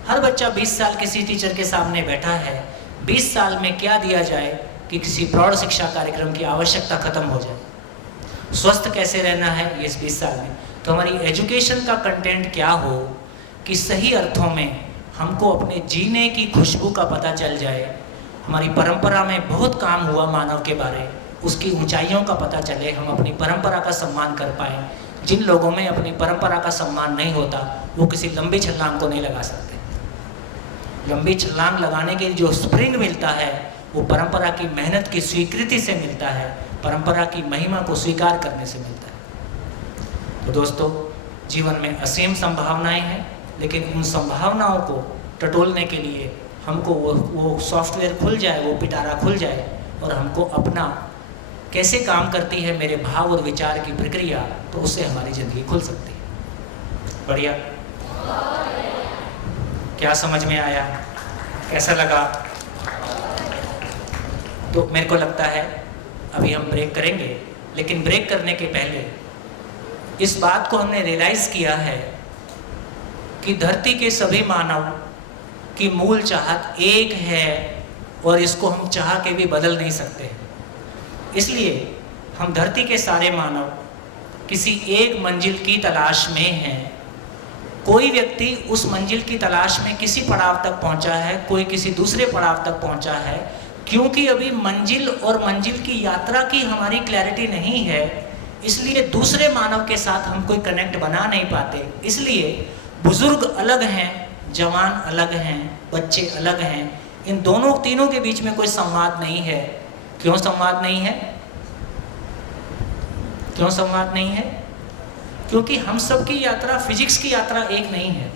हर बच्चा 20 साल किसी टीचर के सामने बैठा है, 20 साल में क्या दिया जाए कि किसी प्रौढ़ शिक्षा कार्यक्रम की आवश्यकता खत्म हो जाए। स्वस्थ कैसे रहना है ये इस 20 साल में, तो हमारी एजुकेशन का कंटेंट क्या हो कि सही अर्थों में हमको अपने जीने की खुशबू का पता चल जाए। हमारी परंपरा में बहुत काम हुआ मानव के बारे, उसकी ऊंचाइयों का पता चले, हम अपनी परंपरा का सम्मान कर पाएँ। जिन लोगों में अपनी परंपरा का सम्मान नहीं होता वो किसी लंबी छलांग को नहीं लगा सकते। लंबी छलांग लगाने के लिए जो स्प्रिंग मिलता है वो परंपरा की मेहनत की स्वीकृति से मिलता है, परंपरा की महिमा को स्वीकार करने से मिलता है। तो दोस्तों, जीवन में असीम संभावनाएं हैं, लेकिन उन संभावनाओं को टटोलने के लिए हमको वो सॉफ्टवेयर खुल जाए, वो पिटारा खुल जाए और हमको अपना कैसे काम करती है मेरे भाव और विचार की प्रक्रिया, तो उससे हमारी ज़िंदगी खुल सकती है। बढ़िया, क्या समझ में आया, कैसा लगा? तो मेरे को लगता है अभी हम ब्रेक करेंगे, लेकिन ब्रेक करने के पहले इस बात को हमने रियलाइज़ किया है कि धरती के सभी मानव की मूल चाहत एक है और इसको हम चाह के भी बदल नहीं सकते। इसलिए हम धरती के सारे मानव किसी एक मंजिल की तलाश में हैं। कोई व्यक्ति उस मंजिल की तलाश में किसी पड़ाव तक पहुंचा है, कोई किसी दूसरे पड़ाव तक पहुंचा है। क्योंकि अभी मंजिल और मंजिल की यात्रा की हमारी क्लैरिटी नहीं है, इसलिए दूसरे मानव के साथ हम कोई कनेक्ट बना नहीं पाते। इसलिए बुजुर्ग अलग हैं, जवान अलग हैं, बच्चे अलग हैं, इन तीनों के बीच में कोई संवाद नहीं है। क्यों संवाद नहीं है? क्यों संवाद नहीं है? क्योंकि हम सब की यात्रा, फिजिक्स की यात्रा एक नहीं है,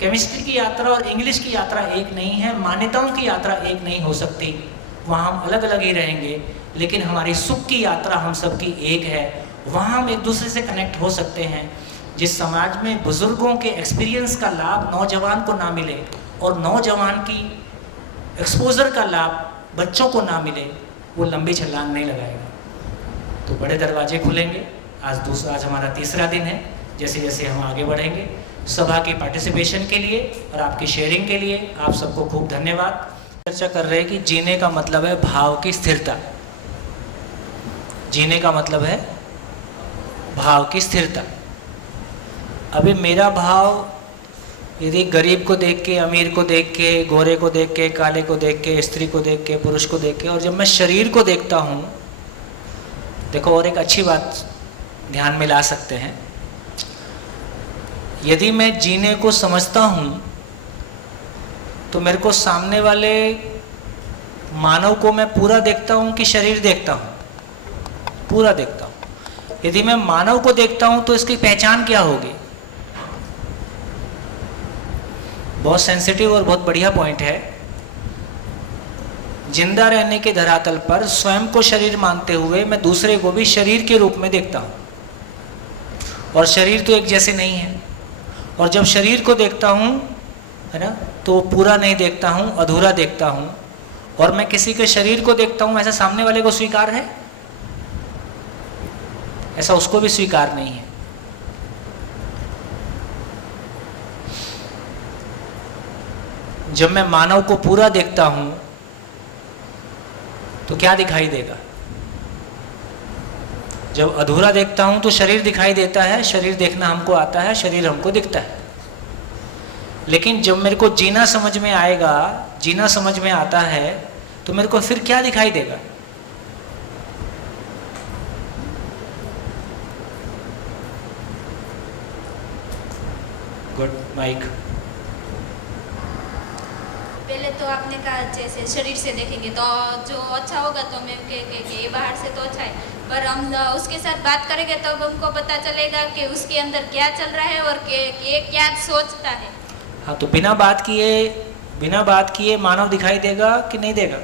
केमिस्ट्री की यात्रा और इंग्लिश की यात्रा एक नहीं है, मान्यताओं की यात्रा एक नहीं हो सकती। वहाँ हम अलग अलग ही रहेंगे, लेकिन हमारी सुख की यात्रा हम सब की एक है। वहाँ हम एक दूसरे से कनेक्ट हो सकते हैं। जिस समाज में बुजुर्गों के एक्सपीरियंस का लाभ नौजवान को ना मिले और नौजवान की एक्सपोजर का लाभ बच्चों को ना मिले, वो लंबी छलांग नहीं लगाएगा। तो बड़े दरवाजे खुलेंगे। आज हमारा तीसरा दिन है। जैसे जैसे हम आगे बढ़ेंगे, सभा की पार्टिसिपेशन के लिए और आपकी शेयरिंग के लिए आप सबको खूब धन्यवाद। चर्चा कर रहे हैं कि जीने का मतलब है भाव की स्थिरता। जीने का मतलब है भाव की स्थिरता। अभी मेरा भाव यदि गरीब को देख के, अमीर को देख के, गोरे को देख के, काले को देख के, स्त्री को देख के, पुरुष को देख के, और जब मैं शरीर को देखता हूँ, देखो और एक अच्छी बात ध्यान में ला सकते हैं। यदि मैं जीने को समझता हूँ तो मेरे को सामने वाले मानव को मैं पूरा देखता हूँ कि शरीर देखता हूँ? पूरा देखता हूँ। यदि मैं मानव को देखता हूँ तो इसकी पहचान क्या होगी? बहुत सेंसिटिव और बहुत बढ़िया पॉइंट है। जिंदा रहने के धरातल पर स्वयं को शरीर मानते हुए मैं दूसरे को भी शरीर के रूप में देखता हूँ, और शरीर तो एक जैसे नहीं है। और जब शरीर को देखता हूँ, है ना, तो पूरा नहीं देखता हूँ, अधूरा देखता हूँ। और मैं किसी के शरीर को देखता हूँ, ऐसा सामने वाले को स्वीकार है? ऐसा उसको भी स्वीकार नहीं है। जब मैं मानव को पूरा देखता हूँ तो क्या दिखाई देगा? जब अधूरा देखता हूँ तो शरीर दिखाई देता है, शरीर देखना हमको आता है, शरीर हमको दिखता है। लेकिन जब मेरे को जीना समझ में आएगा, जीना समझ में आता है, तो मेरे को फिर क्या दिखाई देगा? Good mike. पहले तो आपने कहा जैसे शरीर से देखेंगे तो जो अच्छा होगा तो मैं के ये बाहर से तो अच्छा है, पर हम उसके साथ बात करेंगे तब हमको पता चलेगा कि उसके अंदर क्या चल रहा है और कि क्या सोचता है। हाँ, तो बिना बात किए मानव दिखाई देगा कि नहीं देगा?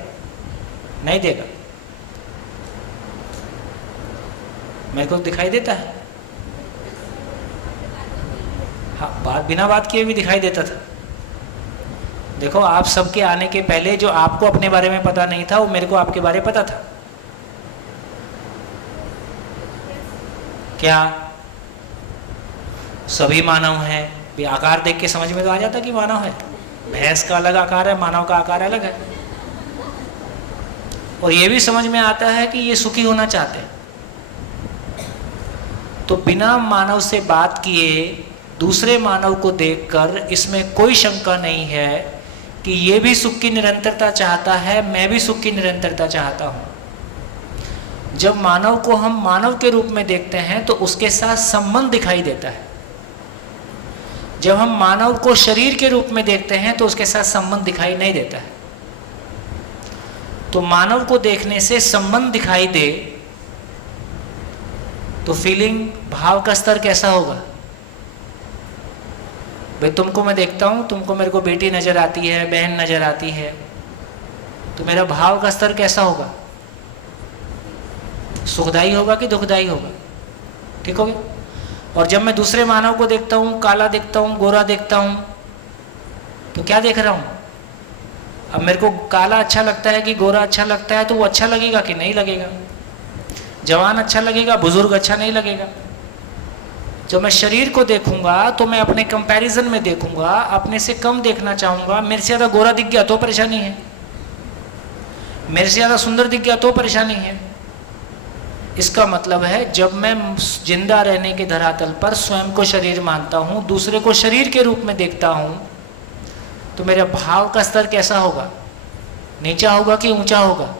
नहीं देगा। मेरे को दिखाई देता है। हाँ, बिना बात किए भी दिखाई देता था। देखो, आप सबके आने के पहले जो आपको अपने बारे में पता नहीं था, वो मेरे को आपके बारे में पता था। क्या सभी मानव हैं? भी आकार देख के समझ में तो आ जाता कि मानव है। भैंस का अलग आकार है, मानव का आकार अलग है। और ये भी समझ में आता है कि ये सुखी होना चाहते हैं। तो बिना मानव से बात किए दूसरे मानव को देखकर इसमें कोई शंका नहीं है कि ये भी सुख की निरंतरता चाहता है, मैं भी सुख की निरंतरता चाहता हूं। जब मानव को हम मानव के रूप में देखते हैं तो उसके साथ संबंध दिखाई देता है। जब हम मानव को शरीर के रूप में देखते हैं तो उसके साथ संबंध दिखाई नहीं देता है। तो मानव को देखने से संबंध दिखाई दे तो फीलिंग, भाव का स्तर कैसा होगा? भाई, तुमको मैं देखता हूं, तुमको मेरे को बेटी नजर आती है, बहन नजर आती है, तो मेरा भाव का स्तर कैसा होगा? सुखदायी होगा कि दुखदायी होगा? ठीक हो गया। और जब मैं दूसरे मानव को देखता हूं, काला देखता हूं, गोरा देखता हूं, तो क्या देख रहा हूं? अब मेरे को काला अच्छा लगता है कि गोरा अच्छा लगता है, तो वो अच्छा लगेगा कि नहीं लगेगा? जवान अच्छा लगेगा, बुजुर्ग अच्छा नहीं लगेगा। जब मैं शरीर को देखूंगा तो मैं अपने कंपैरिजन में देखूंगा, अपने से कम देखना चाहूंगा। मेरे से ज़्यादा गोरा दिख गया तो परेशानी है, मेरे से ज़्यादा सुंदर दिख गया तो परेशानी है। इसका मतलब है, जब मैं जिंदा रहने के धरातल पर स्वयं को शरीर मानता हूँ, दूसरे को शरीर के रूप में देखता हूँ, तो मेरे भाव का स्तर कैसा होगा? नीचा होगा कि ऊंचा होगा?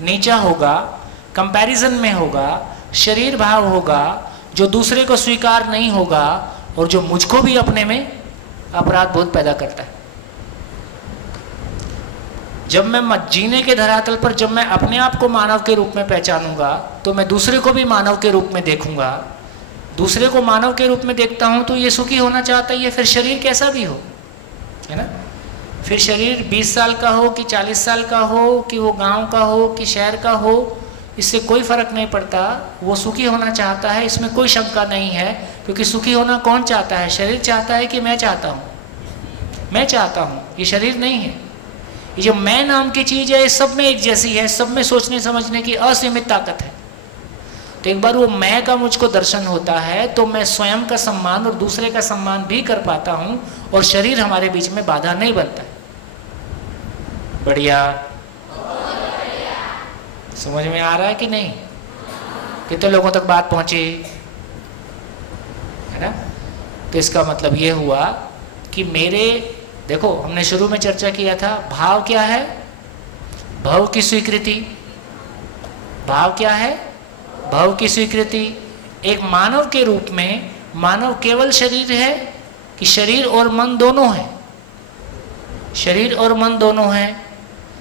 नीचा होगा, कंपैरिजन में होगा, शरीर भाव होगा, जो दूसरे को स्वीकार नहीं होगा और जो मुझको भी अपने में अपराध बोध पैदा करता है। जब मैं जीने के धरातल पर जब मैं अपने आप को मानव के रूप में पहचानूंगा तो मैं दूसरे को भी मानव के रूप में देखूंगा। दूसरे को मानव के रूप में देखता हूं तो ये सुखी होना चाहता है, फिर शरीर कैसा भी हो, है ना। फिर शरीर 20 साल का हो कि 40 साल का हो कि वो गांव का हो कि शहर का हो, इससे कोई फर्क नहीं पड़ता, वो सुखी होना चाहता है, इसमें कोई शंका नहीं है। क्योंकि सुखी होना कौन चाहता है? शरीर चाहता है कि मैं चाहता हूँ? मैं चाहता हूँ, ये शरीर नहीं है। ये जो मैं नाम की चीज़ है, सब में एक जैसी है, सब में सोचने समझने की असीमित ताकत है। तो एक बार वो मैं का मुझको दर्शन होता है तो मैं स्वयं का सम्मान और दूसरे का सम्मान भी कर पाता हूँ और शरीर हमारे बीच में बाधा नहीं बनता है। बढ़िया, समझ में आ रहा है कि नहीं? कितने लोगों तक बात पहुंची, है ना। तो इसका मतलब ये हुआ कि मेरे, देखो हमने शुरू में चर्चा किया था, भाव क्या है? भाव की स्वीकृति। भाव क्या है? भाव की स्वीकृति। एक मानव के रूप में मानव केवल शरीर है कि शरीर और मन दोनों है? शरीर और मन दोनों है।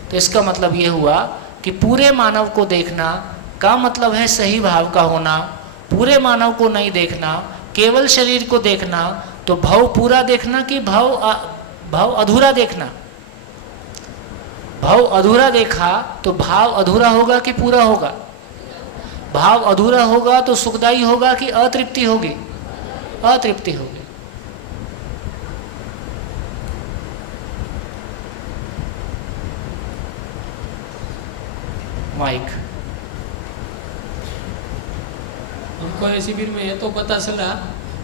तो इसका मतलब ये हुआ कि पूरे मानव को देखना का मतलब है सही भाव का होना। पूरे मानव को नहीं देखना, केवल शरीर को देखना। तो भाव पूरा देखना कि भाव अधूरा देखना? भाव अधूरा देखा तो भाव अधूरा होगा कि पूरा होगा? भाव अधूरा होगा तो सुखदायी होगा कि अतृप्ति होगी? अतृप्ति होगी। माइक। हमको इस शिविर में ये तो पता चला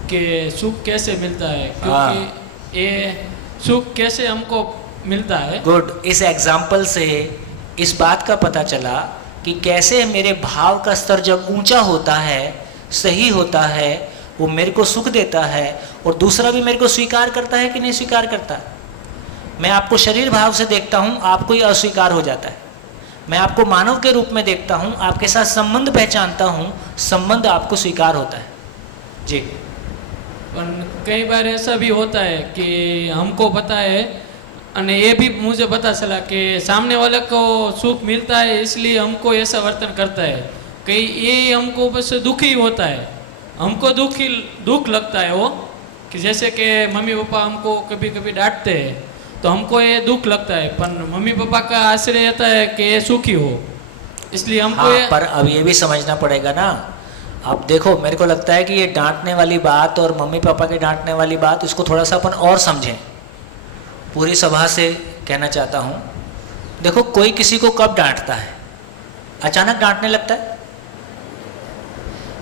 कि सुख कैसे मिलता है, क्योंकि ये सुख कैसे हमको मिलता है। गुड। इस एग्जाम्पल से इस बात का पता चला कि कैसे मेरे भाव का स्तर जब ऊंचा होता है, सही होता है, वो मेरे को सुख देता है और दूसरा भी मेरे को स्वीकार करता है कि नहीं स्वीकार करता। मैं आपको शरीर भाव से देखता हूँ, आपको ये अस्वीकार हो जाता है। मैं आपको मानव के रूप में देखता हूँ, आपके साथ संबंध पहचानता हूँ, संबंध आपको स्वीकार होता है। जी। पर कई बार ऐसा भी होता है कि हमको पता है और ये भी मुझे पता चला कि सामने वाले को सुख मिलता है, इसलिए हमको ऐसा वर्तन करता है। कई ये हमको बस दुखी होता है, हमको दुख लगता है वो कि कि जैसे कि मम्मी पापा हमको कभी कभी डांटते हैं तो हमको ये दुख लगता है, पर मम्मी पापा का आश्रय रहता है कि ये सुखी हो, इसलिए हमको हाँ, ये पर अब ये भी समझना पड़ेगा ना। अब देखो, मेरे को लगता है कि ये डांटने वाली बात और मम्मी पापा के डांटने वाली बात, इसको थोड़ा सा अपन और समझें। पूरी सभा से कहना चाहता हूँ, देखो कोई किसी को कब डांटता है? अचानक डांटने लगता है।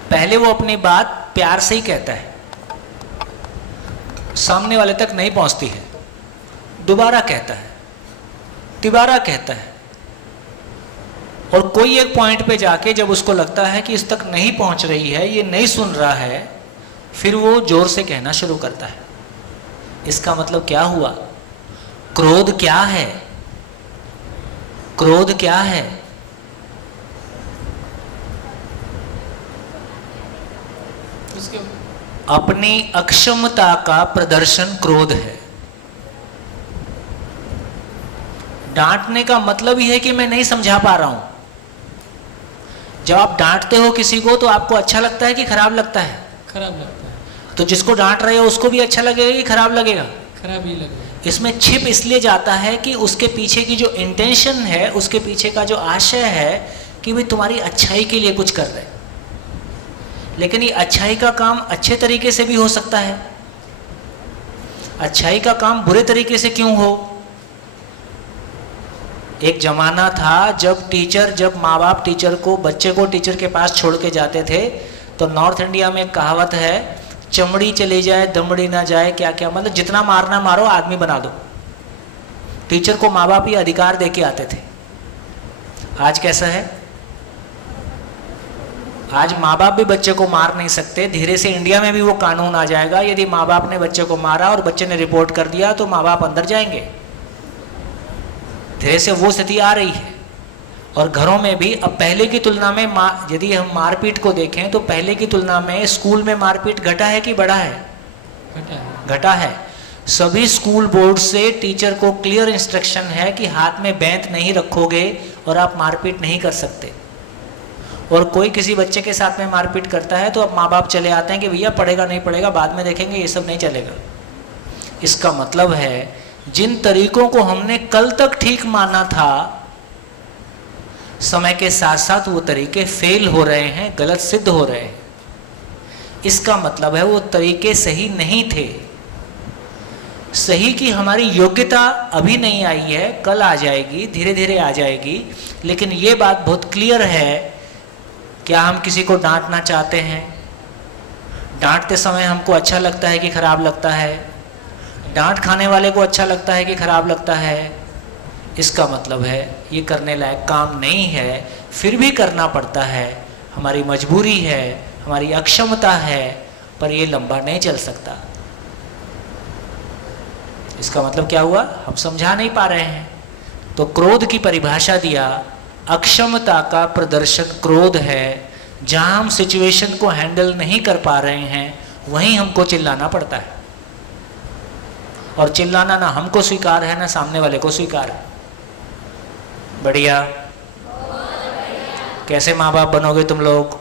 पहले वो अपनी बात प्यार से ही कहता है, सामने वाले तक नहीं पहुंचती है, दोबारा कहता है, तिबारा कहता है, और कोई एक पॉइंट पे जाके जब उसको लगता है कि इस तक नहीं पहुंच रही है, ये नहीं सुन रहा है, फिर वो जोर से कहना शुरू करता है। इसका मतलब क्या हुआ? क्रोध क्या है? क्रोध क्या है? उसके अपनी अक्षमता का प्रदर्शन क्रोध है। डांटने का मतलब ही है कि मैं नहीं समझा पा रहा हूं। जब आप डांटते हो किसी को तो आपको अच्छा लगता है कि खराब लगता है? खराब लगता है। तो जिसको डांट रहे हो उसको भी अच्छा लगेगा कि खराब लगेगा? खराब ही लगेगा। इसमें छिप इसलिए जाता है कि उसके पीछे की जो इंटेंशन है, उसके पीछे का जो आशय है कि भाई तुम्हारी अच्छाई के लिए कुछ कर रहे हैं। लेकिन ये अच्छाई का काम अच्छे तरीके से भी हो सकता है। अच्छाई का काम बुरे तरीके से क्यों हो? एक जमाना था जब माँ बाप टीचर को, बच्चे को टीचर के पास छोड़ के जाते थे, तो नॉर्थ इंडिया में एक कहावत है, चमड़ी चली जाए दमड़ी ना जाए, क्या क्या मतलब जितना मारना मारो, आदमी बना दो। टीचर को माँ बाप ये अधिकार दे के आते थे। आज कैसा है? आज माँ बाप भी बच्चे को मार नहीं सकते। धीरे से इंडिया में भी वो कानून आ जाएगा, यदि माँ बाप ने बच्चे को मारा और बच्चे ने रिपोर्ट कर दिया तो माँ बाप अंदर जाएंगे। धीरे से वो स्थिति आ रही है। और घरों में भी अब पहले की तुलना में यदि हम मारपीट को देखें तो पहले की तुलना में स्कूल में मारपीट घटा है कि बढ़ा है? घटा है। सभी स्कूल बोर्ड से टीचर को क्लियर इंस्ट्रक्शन है कि हाथ में बेंत नहीं रखोगे और आप मारपीट नहीं कर सकते। और कोई किसी बच्चे के साथ में मारपीट करता है तो अब माँ बाप चले आते हैं कि भैया पढ़ेगा नहीं पढ़ेगा बाद में देखेंगे, ये सब नहीं चलेगा। इसका मतलब है जिन तरीकों को हमने कल तक ठीक माना था, समय के साथ साथ वो तरीके फेल हो रहे हैं, गलत सिद्ध हो रहे हैं। इसका मतलब है वो तरीके सही नहीं थे। सही की हमारी योग्यता अभी नहीं आई है, कल आ जाएगी, धीरे धीरे आ जाएगी। लेकिन ये बात बहुत क्लियर है, क्या हम किसी को डांटना चाहते हैं? डांटते समय हमको अच्छा लगता है कि खराब लगता है? डांट खाने वाले को अच्छा लगता है कि खराब लगता है? इसका मतलब है ये करने लायक काम नहीं है, फिर भी करना पड़ता है। हमारी मजबूरी है, हमारी अक्षमता है, पर ये लंबा नहीं चल सकता। इसका मतलब क्या हुआ? हम समझा नहीं पा रहे हैं। तो क्रोध की परिभाषा दिया, अक्षमता का प्रदर्शन क्रोध है। जहां हम सिचुएशन को हैंडल नहीं कर पा रहे हैं वहीं हमको चिल्लाना पड़ता है। और चिल्लाना ना हमको स्वीकार है ना सामने वाले को स्वीकार है। बढ़िया। कैसे माँ बाप बनोगे तुम लोग?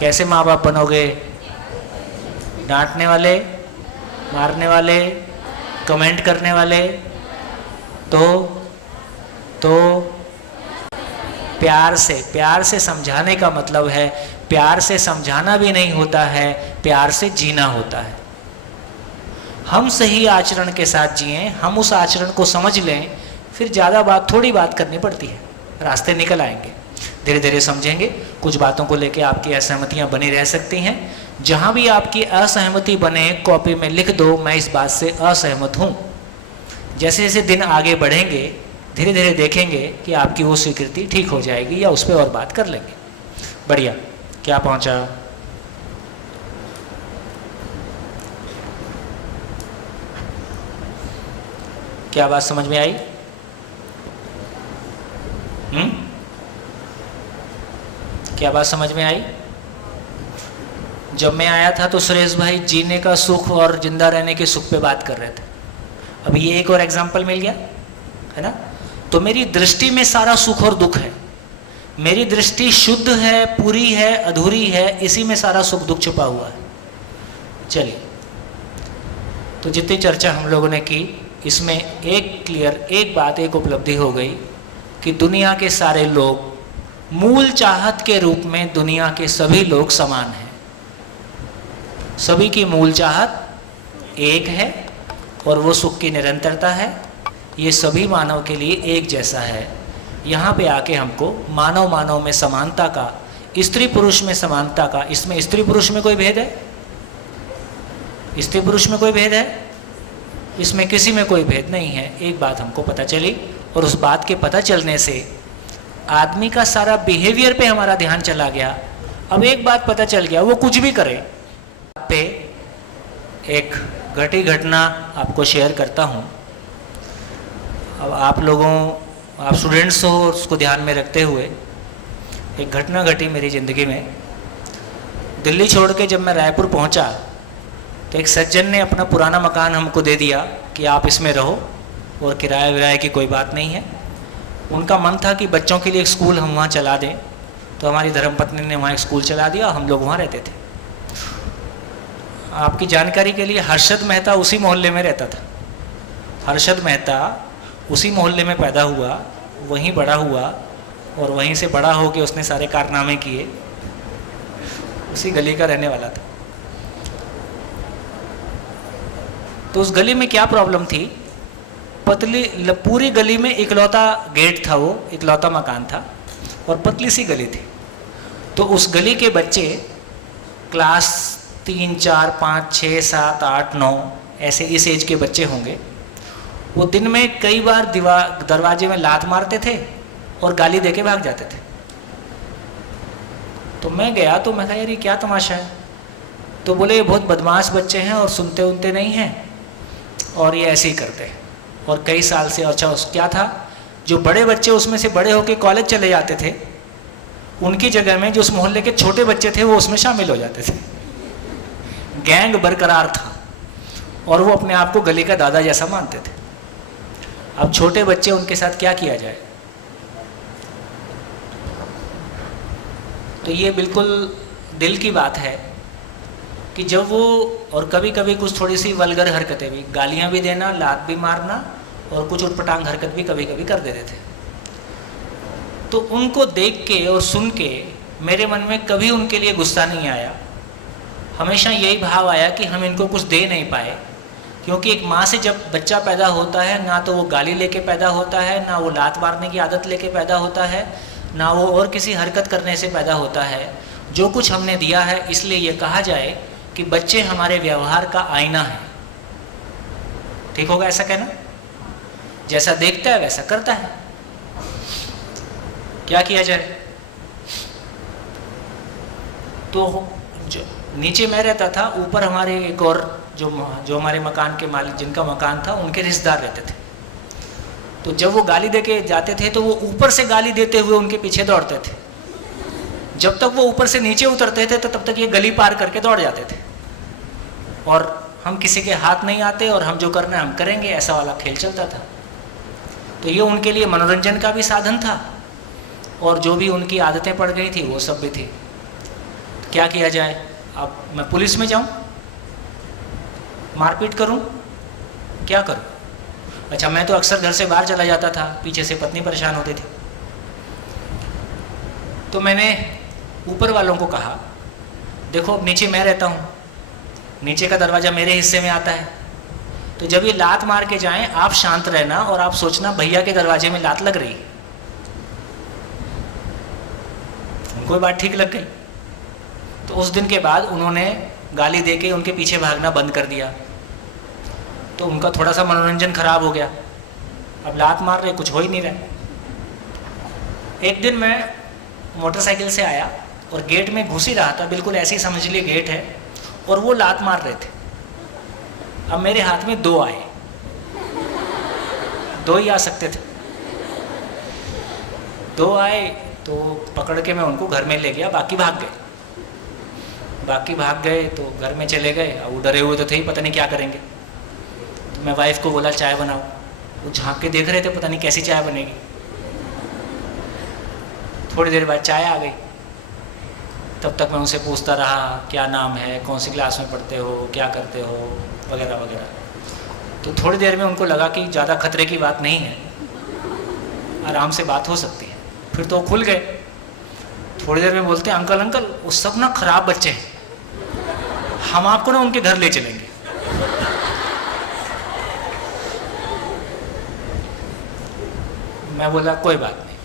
कैसे माँ बाप बनोगे? डांटने वाले, मारने वाले, कमेंट करने वाले? तो प्यार से समझाने का मतलब है, प्यार से समझाना भी नहीं होता है, प्यार से जीना होता है। हम सही आचरण के साथ जिएं, हम उस आचरण को समझ लें, फिर ज़्यादा थोड़ी बात करनी पड़ती है, रास्ते निकल आएंगे। धीरे धीरे समझेंगे। कुछ बातों को लेकर आपकी असहमतियां बनी रह सकती हैं। जहां भी आपकी असहमति बने, कॉपी में लिख दो, मैं इस बात से असहमत हूं। जैसे जैसे दिन आगे बढ़ेंगे, धीरे धीरे देखेंगे कि आपकी वो स्वीकृति ठीक हो जाएगी या उस पर और बात कर लेंगे। बढ़िया। क्या पहुंचा? क्या बात समझ में आई? क्या बात समझ में आई? जब मैं आया था तो सुरेश भाई जीने का सुख और जिंदा रहने के सुख पे बात कर रहे थे। अभी ये एक और एग्जाम्पल मिल गया है ना। तो मेरी दृष्टि में सारा सुख और दुख है। मेरी दृष्टि शुद्ध है, पूरी है, अधूरी है, इसी में सारा सुख दुख छुपा हुआ है। चलिए तो जितनी चर्चा हम लोगों ने की, इसमें एक बात, एक उपलब्धि हो गई कि दुनिया के सारे लोग मूल चाहत के रूप में दुनिया के सभी लोग समान हैं। सभी की मूल चाहत एक है और वो सुख की निरंतरता है। ये सभी मानव के लिए एक जैसा है। यहाँ पे आके हमको मानव मानव में समानता का, स्त्री पुरुष में समानता का, इसमें स्त्री पुरुष में कोई भेद है? स्त्री पुरुष में कोई भेद है? इसमें किसी में कोई भेद नहीं है। एक बात हमको पता चली, और उस बात के पता चलने से आदमी का सारा बिहेवियर पे हमारा ध्यान चला गया। अब एक बात पता चल गया, वो कुछ भी करे। पे एक घटी घटना आपको शेयर करता हूँ। अब आप स्टूडेंट्स हो, उसको ध्यान में रखते हुए एक घटना घटी मेरी ज़िंदगी में। दिल्ली छोड़ के जब मैं रायपुर पहुँचा तो एक सज्जन ने अपना पुराना मकान हमको दे दिया कि आप इसमें रहो और किराया विराए की कोई बात नहीं है। उनका मन था कि बच्चों के लिए एक स्कूल हम वहाँ चला दें, तो हमारी धर्मपत्नी ने वहाँ एक स्कूल चला दिया, हम लोग वहाँ रहते थे। आपकी जानकारी के लिए, हर्षद मेहता उसी मोहल्ले में रहता था। हर्षद मेहता उसी मोहल्ले में पैदा हुआ, वहीं बड़ा हुआ और वहीं से बड़ा हो के उसने सारे कारनामे किए। उसी गली का रहने वाला था। तो उस गली में क्या प्रॉब्लम थी? पूरी गली में इकलौता गेट था, वो इकलौता मकान था और पतली सी गली थी। तो उस गली के बच्चे क्लास 3, 4, 5, 6, 7, 8, 9 ऐसे इस एज के बच्चे होंगे। वो दिन में कई बार दरवाजे में लात मारते थे और गाली देके भाग जाते थे। तो मैं गया तो मैं कहा यार ये क्या तमाशा है? तो बोले ये बहुत बदमाश बच्चे हैं और सुनते उनते नहीं हैं और ये ऐसे ही करते हैं। और कई साल से, अच्छा क्या था, जो बड़े बच्चे उसमें से बड़े होके कॉलेज चले जाते थे, उनकी जगह में जो उस मोहल्ले के छोटे बच्चे थे वो उसमें शामिल हो जाते थे। गैंग बरकरार था और वो अपने आप को गली का दादा जैसा मानते थे। अब छोटे बच्चे, उनके साथ क्या किया जाए? तो ये बिल्कुल दिल की बात है कि जब वो, और कभी कभी कुछ थोड़ी सी वल्गर हरकतें भी, गालियां भी देना, लात भी मारना और कुछ उटपटांग हरकत भी कभी कभी कर देते थे। तो उनको देख के और सुन के मेरे मन में कभी उनके लिए गुस्सा नहीं आया। हमेशा यही भाव आया कि हम इनको कुछ दे नहीं पाए, क्योंकि एक माँ से जब बच्चा पैदा होता है, ना तो वो गाली लेके पैदा होता है, ना वो लात मारने की आदत लेके पैदा होता है, ना वो और किसी हरकत करने से पैदा होता है। जो कुछ हमने दिया है, इसलिए ये कहा जाए कि बच्चे हमारे व्यवहार का आईना है। ठीक होगा ऐसा कहना? जैसा देखता है वैसा करता है। क्या किया जाए? तो जो नीचे मैं रहता था, ऊपर हमारे एक और जो हमारे मकान के मालिक, जिनका मकान था, उनके रिश्तेदार रहते थे। तो जब वो गाली देके जाते थे तो वो ऊपर से गाली देते हुए उनके पीछे दौड़ते थे। जब तक वो ऊपर से नीचे उतरते थे तो तब तक ये गली पार करके दौड़ जाते थे और हम किसी के हाथ नहीं आते और हम जो करना है हम करेंगे, ऐसा वाला खेल चलता था। तो ये उनके लिए मनोरंजन का भी साधन था और जो भी उनकी आदतें पड़ गई थी वो सब भी थी। तो क्या किया जाए? अब मैं पुलिस में जाऊं, मारपीट करूं, क्या करूं? अच्छा, मैं तो अक्सर घर से बाहर चला जाता था, पीछे से पत्नी परेशान होती थी। तो मैंने ऊपर वालों को कहा, देखो अब नीचे मैं रहता हूँ, नीचे का दरवाज़ा मेरे हिस्से में आता है, तो जब ये लात मार के जाएं आप शांत रहना और आप सोचना भैया के दरवाजे में लात लग रही। उनको बात ठीक लग गई। तो उस दिन के बाद उन्होंने गाली देके उनके पीछे भागना बंद कर दिया। तो उनका थोड़ा सा मनोरंजन खराब हो गया। अब लात मार रहे, कुछ हो ही नहीं रहा। एक दिन मैं मोटरसाइकिल से आया और गेट में घुस ही रहा था, बिल्कुल ऐसे ही समझ लिए गेट है, और वो लात मार रहे थे। अब मेरे हाथ में दो आए, दो ही आ सकते थे। दो आए तो पकड़ के मैं उनको घर में ले गया, बाकी भाग गए। तो घर में चले गए। अब वो डरे हुए तो थे ही, पता नहीं क्या करेंगे। तो मैं वाइफ को बोला चाय बनाओ। वो झाँक के देख रहे थे, पता नहीं कैसी चाय बनेगी। थोड़ी देर बाद चाय आ गई। तब तक मैं उनसे पूछता रहा क्या नाम है, कौन सी क्लास में पढ़ते हो, क्या करते हो, वगैरह वगैरह। तो थोड़ी देर में उनको लगा कि ज़्यादा खतरे की बात नहीं है, आराम से बात हो सकती है। फिर तो वो खुल गए। थोड़ी देर में बोलते हैं, अंकल अंकल वो सब ना खराब बच्चे हैं, हम आपको ना उनके घर ले चलेंगे। मैं बोला कोई बात नहीं।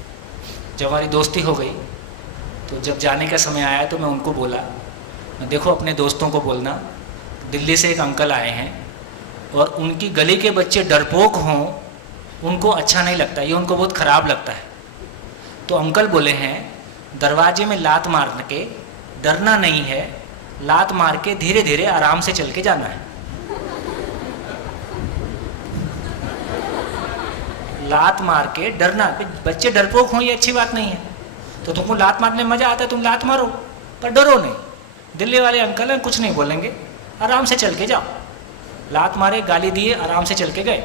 जब हमारी दोस्ती हो गई तो जब जाने का समय आया तो मैं उनको बोला, देखो अपने दोस्तों को बोलना दिल्ली से एक अंकल आए हैं और उनकी गली के बच्चे डरपोक हों, उनको अच्छा नहीं लगता, ये उनको बहुत ख़राब लगता है। तो अंकल बोले हैं दरवाजे में लात मार के डरना नहीं है, लात मार के धीरे धीरे आराम से चल के जाना है। लात मार के डरना, बच्चे डरपोक हों ये अच्छी बात नहीं है, तो तुमको लात मारने में मज़ा आता है तुम लात मारो, पर डरो नहीं। दिल्ली वाले अंकल हैं, कुछ नहीं बोलेंगे, आराम से चल के जाओ। लात मारे, गाली दिए, आराम से चल के गए।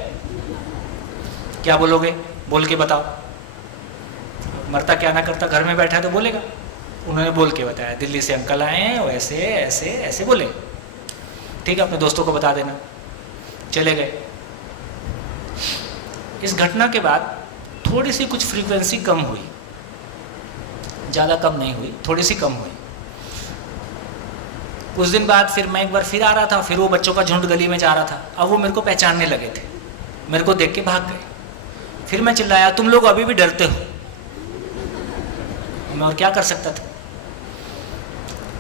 क्या बोलोगे? बोल के बताओ। मरता क्या ना करता, घर में बैठा तो बोलेगा। उन्होंने बोल के बताया, दिल्ली से अंकल आए हैं, ऐसे ऐसे ऐसे बोले। ठीक है, अपने दोस्तों को बता देना। चले गए। इस घटना के बाद थोड़ी सी कुछ फ्रीक्वेंसी कम हुई, ज़्यादा कम नहीं हुई, थोड़ी सी कम हुई। कुछ दिन बाद फिर मैं एक बार फिर आ रहा था, फिर वो बच्चों का झुंड गली में जा रहा था। अब वो मेरे को पहचानने लगे थे, मेरे को देख के भाग गए। फिर मैं चिल्लाया, तुम लोग अभी भी डरते हो। मैं और क्या कर सकता था।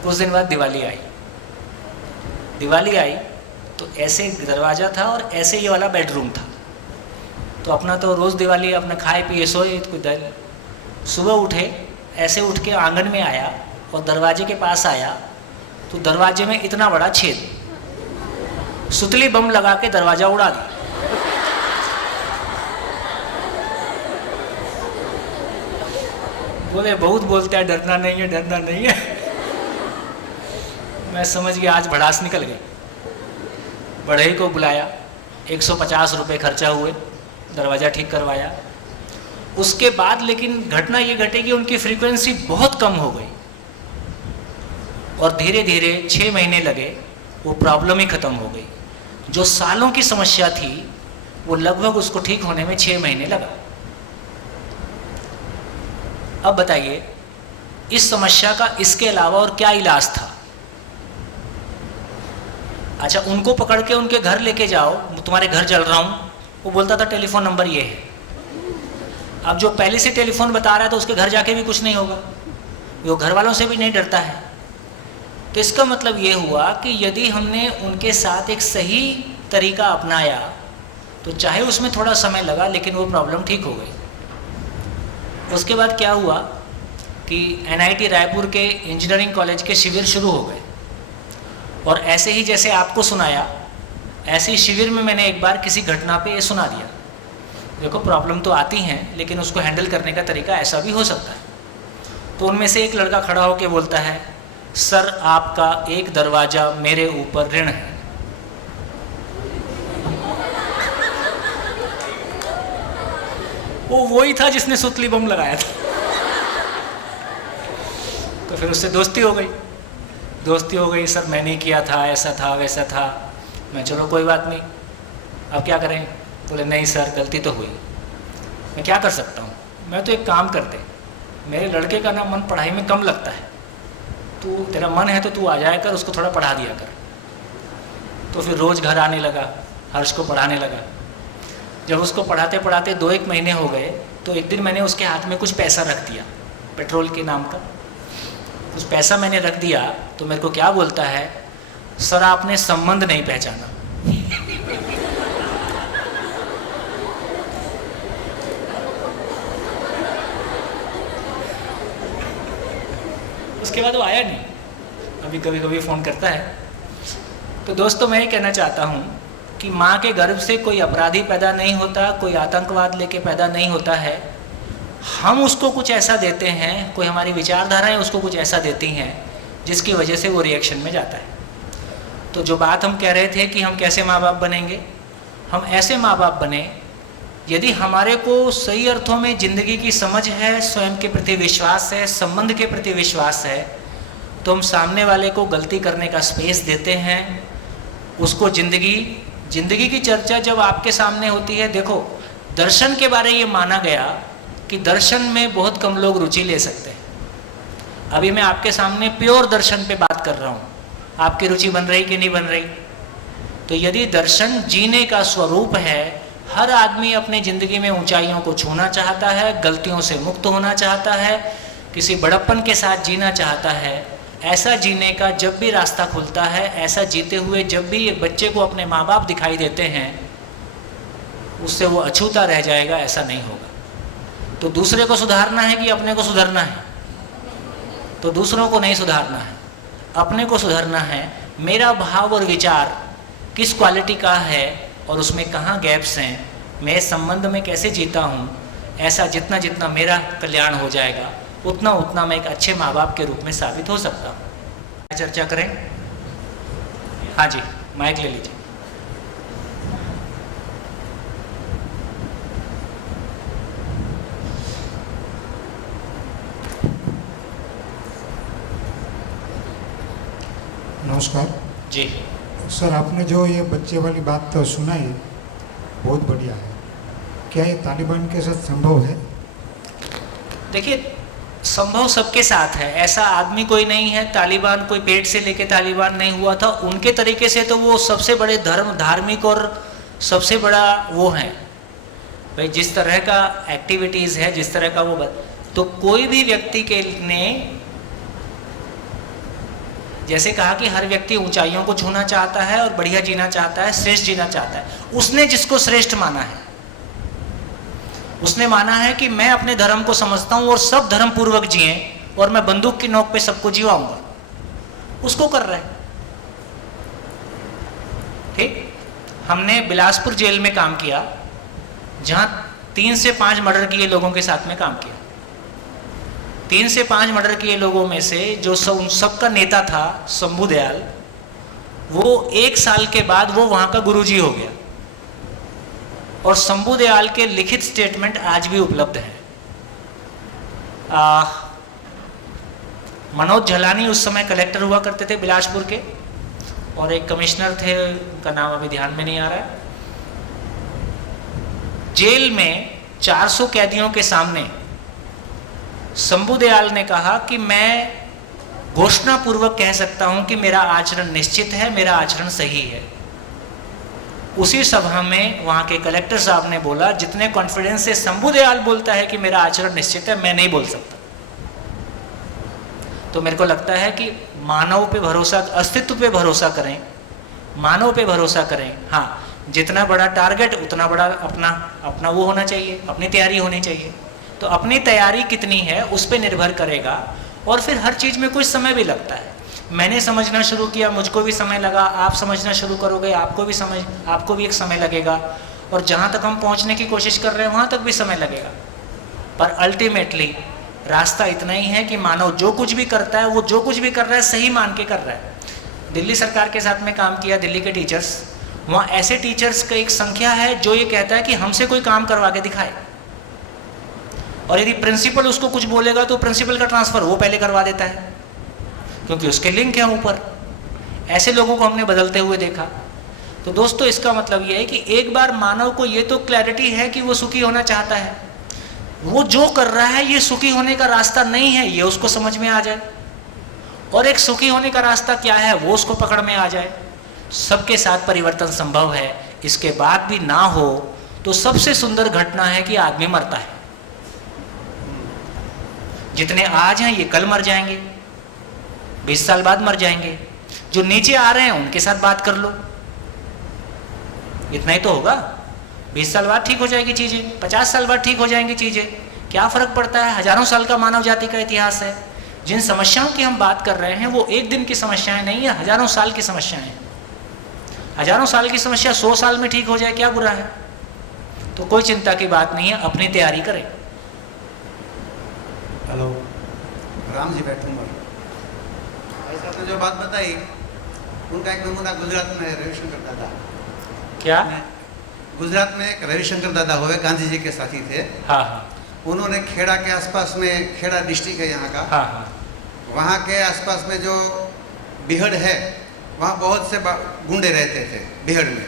कुछ दिन बाद दिवाली आई। दिवाली आई तो ऐसे दरवाज़ा था और ऐसे ये वाला बेडरूम था। तो अपना तो रोज़ दिवाली, अपना खाए पिए सोए। सुबह उठे, ऐसे उठ के आंगन में आया और दरवाजे के पास आया तो दरवाजे में इतना बड़ा छेद, सुतली बम लगा के दरवाज़ा उड़ा दिया। बोले बहुत बोलते हैं, डरना नहीं है, डरना नहीं है। मैं समझ गया आज भड़ास निकल गई। बढ़ई को बुलाया, 150 रुपये खर्चा हुए, दरवाज़ा ठीक करवाया। उसके बाद लेकिन घटना ये घटी कि उनकी फ्रीक्वेंसी बहुत कम हो गई और धीरे धीरे 6 महीने लगे, वो प्रॉब्लम ही ख़त्म हो गई। जो सालों की समस्या थी वो लगभग उसको ठीक होने में 6 महीने लगा। अब बताइए इस समस्या का इसके अलावा और क्या इलाज था? अच्छा, उनको पकड़ के उनके घर लेके जाओ, तुम्हारे घर चल रहा हूँ, वो बोलता था टेलीफोन नंबर ये है। अब जो पहले से टेलीफोन बता रहा है तो उसके घर जाके भी कुछ नहीं होगा, वो घर वालों से भी नहीं डरता है। तो इसका मतलब ये हुआ कि यदि हमने उनके साथ एक सही तरीका अपनाया तो चाहे उसमें थोड़ा समय लगा लेकिन वो प्रॉब्लम ठीक हो गई। उसके बाद क्या हुआ कि NIT रायपुर के इंजीनियरिंग कॉलेज के शिविर शुरू हो गए और ऐसे ही जैसे आपको सुनाया ऐसे ही शिविर में मैंने एक बार किसी घटना पे ये सुना दिया। देखो प्रॉब्लम तो आती हैं लेकिन उसको हैंडल करने का तरीका ऐसा भी हो सकता है। तो उनमें से एक लड़का खड़ा होकर बोलता है, सर आपका एक दरवाज़ा मेरे ऊपर ऋण है। वो वही था जिसने सुतली बम लगाया था। तो फिर उससे दोस्ती हो गई। सर मैंने किया था, ऐसा था वैसा था। मैं चलो कोई बात नहीं, अब क्या करें? बोले नहीं सर गलती तो हुई। मैं क्या कर सकता हूँ? मैं तो एक काम करते, मेरे लड़के का ना मन पढ़ाई में कम लगता है, तू तेरा मन है तो तू आ जाया कर, उसको थोड़ा पढ़ा दिया कर। तो फिर रोज़ घर आने लगा, हर्ष को पढ़ाने लगा। जब उसको पढ़ाते पढ़ाते 2-1 महीने हो गए तो एक दिन मैंने उसके हाथ में कुछ पैसा रख दिया, पेट्रोल के नाम का कुछ पैसा मैंने रख दिया। तो मेरे को क्या बोलता है, सर आपने संबंध नहीं पहचाना। उसके बाद वो आया नहीं, अभी कभी कभी फ़ोन करता है। तो दोस्तों मैं ये कहना चाहता हूँ कि माँ के गर्भ से कोई अपराधी पैदा नहीं होता, कोई आतंकवाद लेके पैदा नहीं होता है। हम उसको कुछ ऐसा देते हैं, कोई हमारी विचारधाराएं उसको कुछ ऐसा देती हैं जिसकी वजह से वो रिएक्शन में जाता है। तो जो बात हम कह रहे थे कि हम कैसे माँ बाप बनेंगे, हम ऐसे माँ बाप बने यदि हमारे को सही अर्थों में ज़िंदगी की समझ है, स्वयं के प्रति विश्वास है, संबंध के प्रति विश्वास है, तो हम सामने वाले को गलती करने का स्पेस देते हैं, उसको ज़िंदगी जिंदगी की चर्चा जब आपके सामने होती है, देखो दर्शन के बारे ये माना गया कि दर्शन में बहुत कम लोग रुचि ले सकते हैं। अभी मैं आपके सामने प्योर दर्शन पे बात कर रहा हूँ, आपकी रुचि बन रही कि नहीं बन रही? तो यदि दर्शन जीने का स्वरूप है, हर आदमी अपनी जिंदगी में ऊंचाइयों को छूना चाहता है, गलतियों से मुक्त होना चाहता है, किसी बड़प्पन के साथ जीना चाहता है। ऐसा जीने का जब भी रास्ता खुलता है, ऐसा जीते हुए जब भी एक बच्चे को अपने माँ बाप दिखाई देते हैं, उससे वो अछूता रह जाएगा, ऐसा नहीं होगा। तो दूसरे को सुधारना है कि अपने को सुधरना है? तो दूसरों को नहीं सुधारना है, अपने को सुधरना है। मेरा भाव और विचार किस क्वालिटी का है और उसमें कहाँ गैप्स हैं, मैं इस संबंध में कैसे जीता हूँ, ऐसा जितना जितना मेरा कल्याण हो जाएगा उतना उतना मैं एक अच्छे माँ बाप के रूप में साबित हो सकता हूँ। चर्चा करें? हाँ जी, माइक ले लीजिए। नमस्कार जी सर, आपने जो ये बच्चे वाली बात तो सुनाई, बहुत बढ़िया है। क्या ये तालिबान के साथ संभव है? देखिए, संभव सबके साथ है, ऐसा आदमी कोई नहीं है। तालिबान कोई पेट से लेके तालिबान नहीं हुआ था। उनके तरीके से तो वो सबसे बड़े धार्मिक और सबसे बड़ा वो है भाई, जिस तरह का एक्टिविटीज़ है, जिस तरह का वो तो कोई भी व्यक्ति के ने जैसे कहा कि हर व्यक्ति ऊंचाइयों को छूना चाहता है और बढ़िया जीना चाहता है, श्रेष्ठ जीना चाहता है। उसने जिसको श्रेष्ठ माना है, उसने माना है कि मैं अपने धर्म को समझता हूं और सब धर्म पूर्वक जिए और मैं बंदूक की नोक पे सबको जीवाऊंगा, उसको कर रहा है। ठीक, हमने बिलासपुर जेल में काम किया, जहां 3 से 5 मर्डर किए लोगों के साथ में काम किया। 3 से 5 मर्डर किए लोगों में से जो सबका नेता था शंभू दयाल, वो 1 साल के बाद वो वहां का गुरुजी हो गया। और शंभू दयाल के लिखित स्टेटमेंट आज भी उपलब्ध हैं। मनोज झलानी उस समय कलेक्टर हुआ करते थे बिलासपुर के, और एक कमिश्नर थे, उनका नाम अभी ध्यान में नहीं आ रहा है। जेल में 400 कैदियों के सामने शंभू दयाल ने कहा कि मैं घोषणा पूर्वक कह सकता हूं कि मेरा आचरण निश्चित है, मेरा आचरण सही है। उसी सभा में वहां के कलेक्टर साहब ने बोला, जितने कॉन्फिडेंस से शंभू दयाल बोलता है कि मेरा आचरण निश्चित है, मैं नहीं बोल सकता। तो मेरे को लगता है कि मानव पे भरोसा, अस्तित्व पे भरोसा करें, मानव पे भरोसा करें। हाँ, जितना बड़ा टारगेट उतना बड़ा अपना वो होना चाहिए, अपनी तैयारी होनी चाहिए। तो अपनी तैयारी कितनी है उस पर निर्भर करेगा। और फिर हर चीज़ में कुछ समय भी लगता है। मैंने समझना शुरू किया, मुझको भी समय लगा, आप समझना शुरू करोगे, आपको भी एक समय लगेगा, और जहाँ तक हम पहुँचने की कोशिश कर रहे हैं वहाँ तक भी समय लगेगा। पर अल्टीमेटली रास्ता इतना ही है कि मानव जो कुछ भी करता है, वो जो कुछ भी कर रहा है सही मान के कर रहा है। दिल्ली सरकार के साथ में काम किया, दिल्ली के टीचर्स, वहाँ ऐसे टीचर्स का एक संख्या है जो ये कहता है कि हमसे कोई काम करवा के दिखाए, और यदि प्रिंसिपल उसको कुछ बोलेगा तो प्रिंसिपल का ट्रांसफर वो पहले करवा देता है, क्योंकि उसके लिंक है ऊपर। ऐसे लोगों को हमने बदलते हुए देखा। तो दोस्तों, इसका मतलब ये है कि एक बार मानव को ये तो क्लैरिटी है कि वो सुखी होना चाहता है, वो जो कर रहा है ये सुखी होने का रास्ता नहीं है, ये उसको समझ में आ जाए, और एक सुखी होने का रास्ता क्या है वो उसको पकड़ में आ जाए। सबके साथ परिवर्तन संभव है। इसके बाद भी ना हो तो सबसे सुंदर घटना है कि आदमी मरता है। जितने आज हैं ये कल मर जाएंगे, 20 साल बाद मर जाएंगे। जो नीचे आ रहे हैं उनके साथ बात कर लो, इतना ही तो होगा। 20 साल बाद ठीक हो जाएगी चीज़ें, 50 साल बाद ठीक हो जाएंगी चीज़ें, क्या फ़र्क पड़ता है? हजारों साल का मानव जाति का इतिहास है। जिन समस्याओं की हम बात कर रहे हैं वो एक दिन की समस्याएं नहीं है, हजारों साल की समस्याएं हैं। हजारों साल की समस्या 100 साल में ठीक हो जाए, क्या बुरा है? तो कोई चिंता की बात नहीं है, अपनी तैयारी करें। हेलो, राम जी बैठूंगा। भाई साहब ने जो बात बताई, उनका एक नमूना गुजरात में रविशंकर दादा। क्या? गुजरात में एक रविशंकर दादा हुए, गांधी जी के साथी थे। हाँ हाँ। उन्होंने खेड़ा के आसपास में, खेड़ा डिस्ट्रिक्ट है यहाँ का, हाँ हाँ। वहाँ के आसपास में जो बिहड़ है, वहाँ बहुत से गुंडे रहते थे बिहड़ में।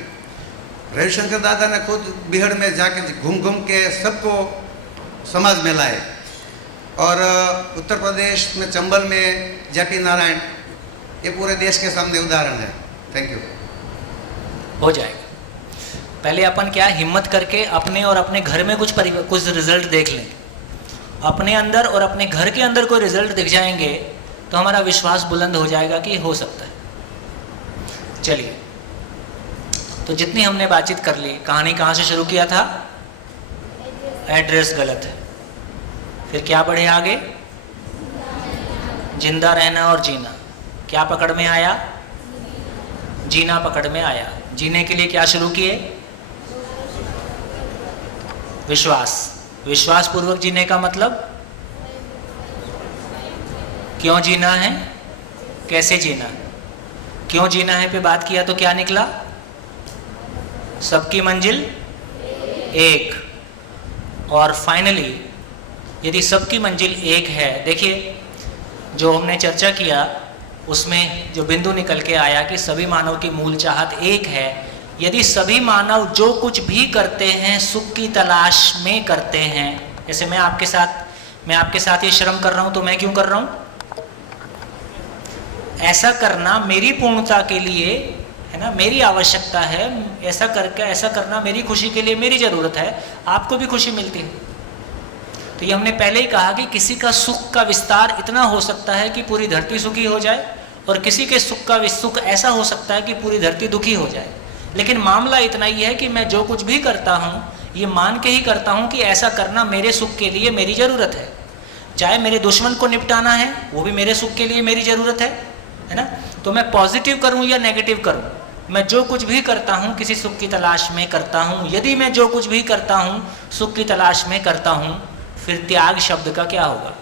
रविशंकर दादा ने खुद बिहड़ में जाके घूम घूम के सबको समाज में लाए, और उत्तर प्रदेश में चंबल में जेपी नारायण, ये पूरे देश के सामने उदाहरण है। Thank you. हो जाएगा। पहले अपन क्या हिम्मत करके अपने और अपने घर में कुछ रिजल्ट देख लें। अपने अंदर और अपने घर के अंदर कोई रिजल्ट दिख जाएंगे तो हमारा विश्वास बुलंद हो जाएगा कि हो सकता है। चलिए, तो जितनी हमने बातचीत कर ली, कहानी कहाँ से शुरू किया था? एड्रेस गलत है। फिर क्या बढ़े आगे? जिंदा रहना और जीना। क्या पकड़ में आया? जीना पकड़ में आया। जीने के लिए क्या शुरू किए? विश्वास। विश्वास पूर्वक जीने का मतलब क्यों जीना है, कैसे जीना है। क्यों जीना है पे बात किया तो क्या निकला? सबकी मंजिल एक। और फाइनली यदि सबकी मंजिल एक है, देखिए जो हमने चर्चा किया उसमें जो बिंदु निकल के आया कि सभी मानव की मूल चाहत एक है। यदि सभी मानव जो कुछ भी करते हैं सुख की तलाश में करते हैं, जैसे मैं आपके साथ ये श्रम कर रहा हूं तो मैं क्यों कर रहा हूं? ऐसा करना मेरी पूर्णता के लिए है ना, मेरी आवश्यकता है। ऐसा करना मेरी खुशी के लिए मेरी जरूरत है, आपको भी खुशी मिलती है। तो ये हमने पहले ही कहा कि किसी का सुख का विस्तार इतना हो सकता है कि पूरी धरती सुखी हो जाए, और किसी के सुख का सुख ऐसा हो सकता है कि पूरी धरती दुखी हो जाए। लेकिन मामला इतना ही है कि मैं जो कुछ भी करता हूँ ये मान के ही करता हूँ कि ऐसा करना मेरे सुख के लिए मेरी ज़रूरत है। चाहे मेरे दुश्मन को निपटाना है वो भी मेरे सुख के लिए मेरी ज़रूरत है ना। तो मैं पॉजिटिव करूँ या नेगेटिव करूँ, मैं जो कुछ भी करता हूँ किसी सुख की तलाश में करता हूँ। यदि मैं जो कुछ भी करता हूँ सुख की तलाश में करता हूँ, फिर त्याग शब्द का क्या होगा?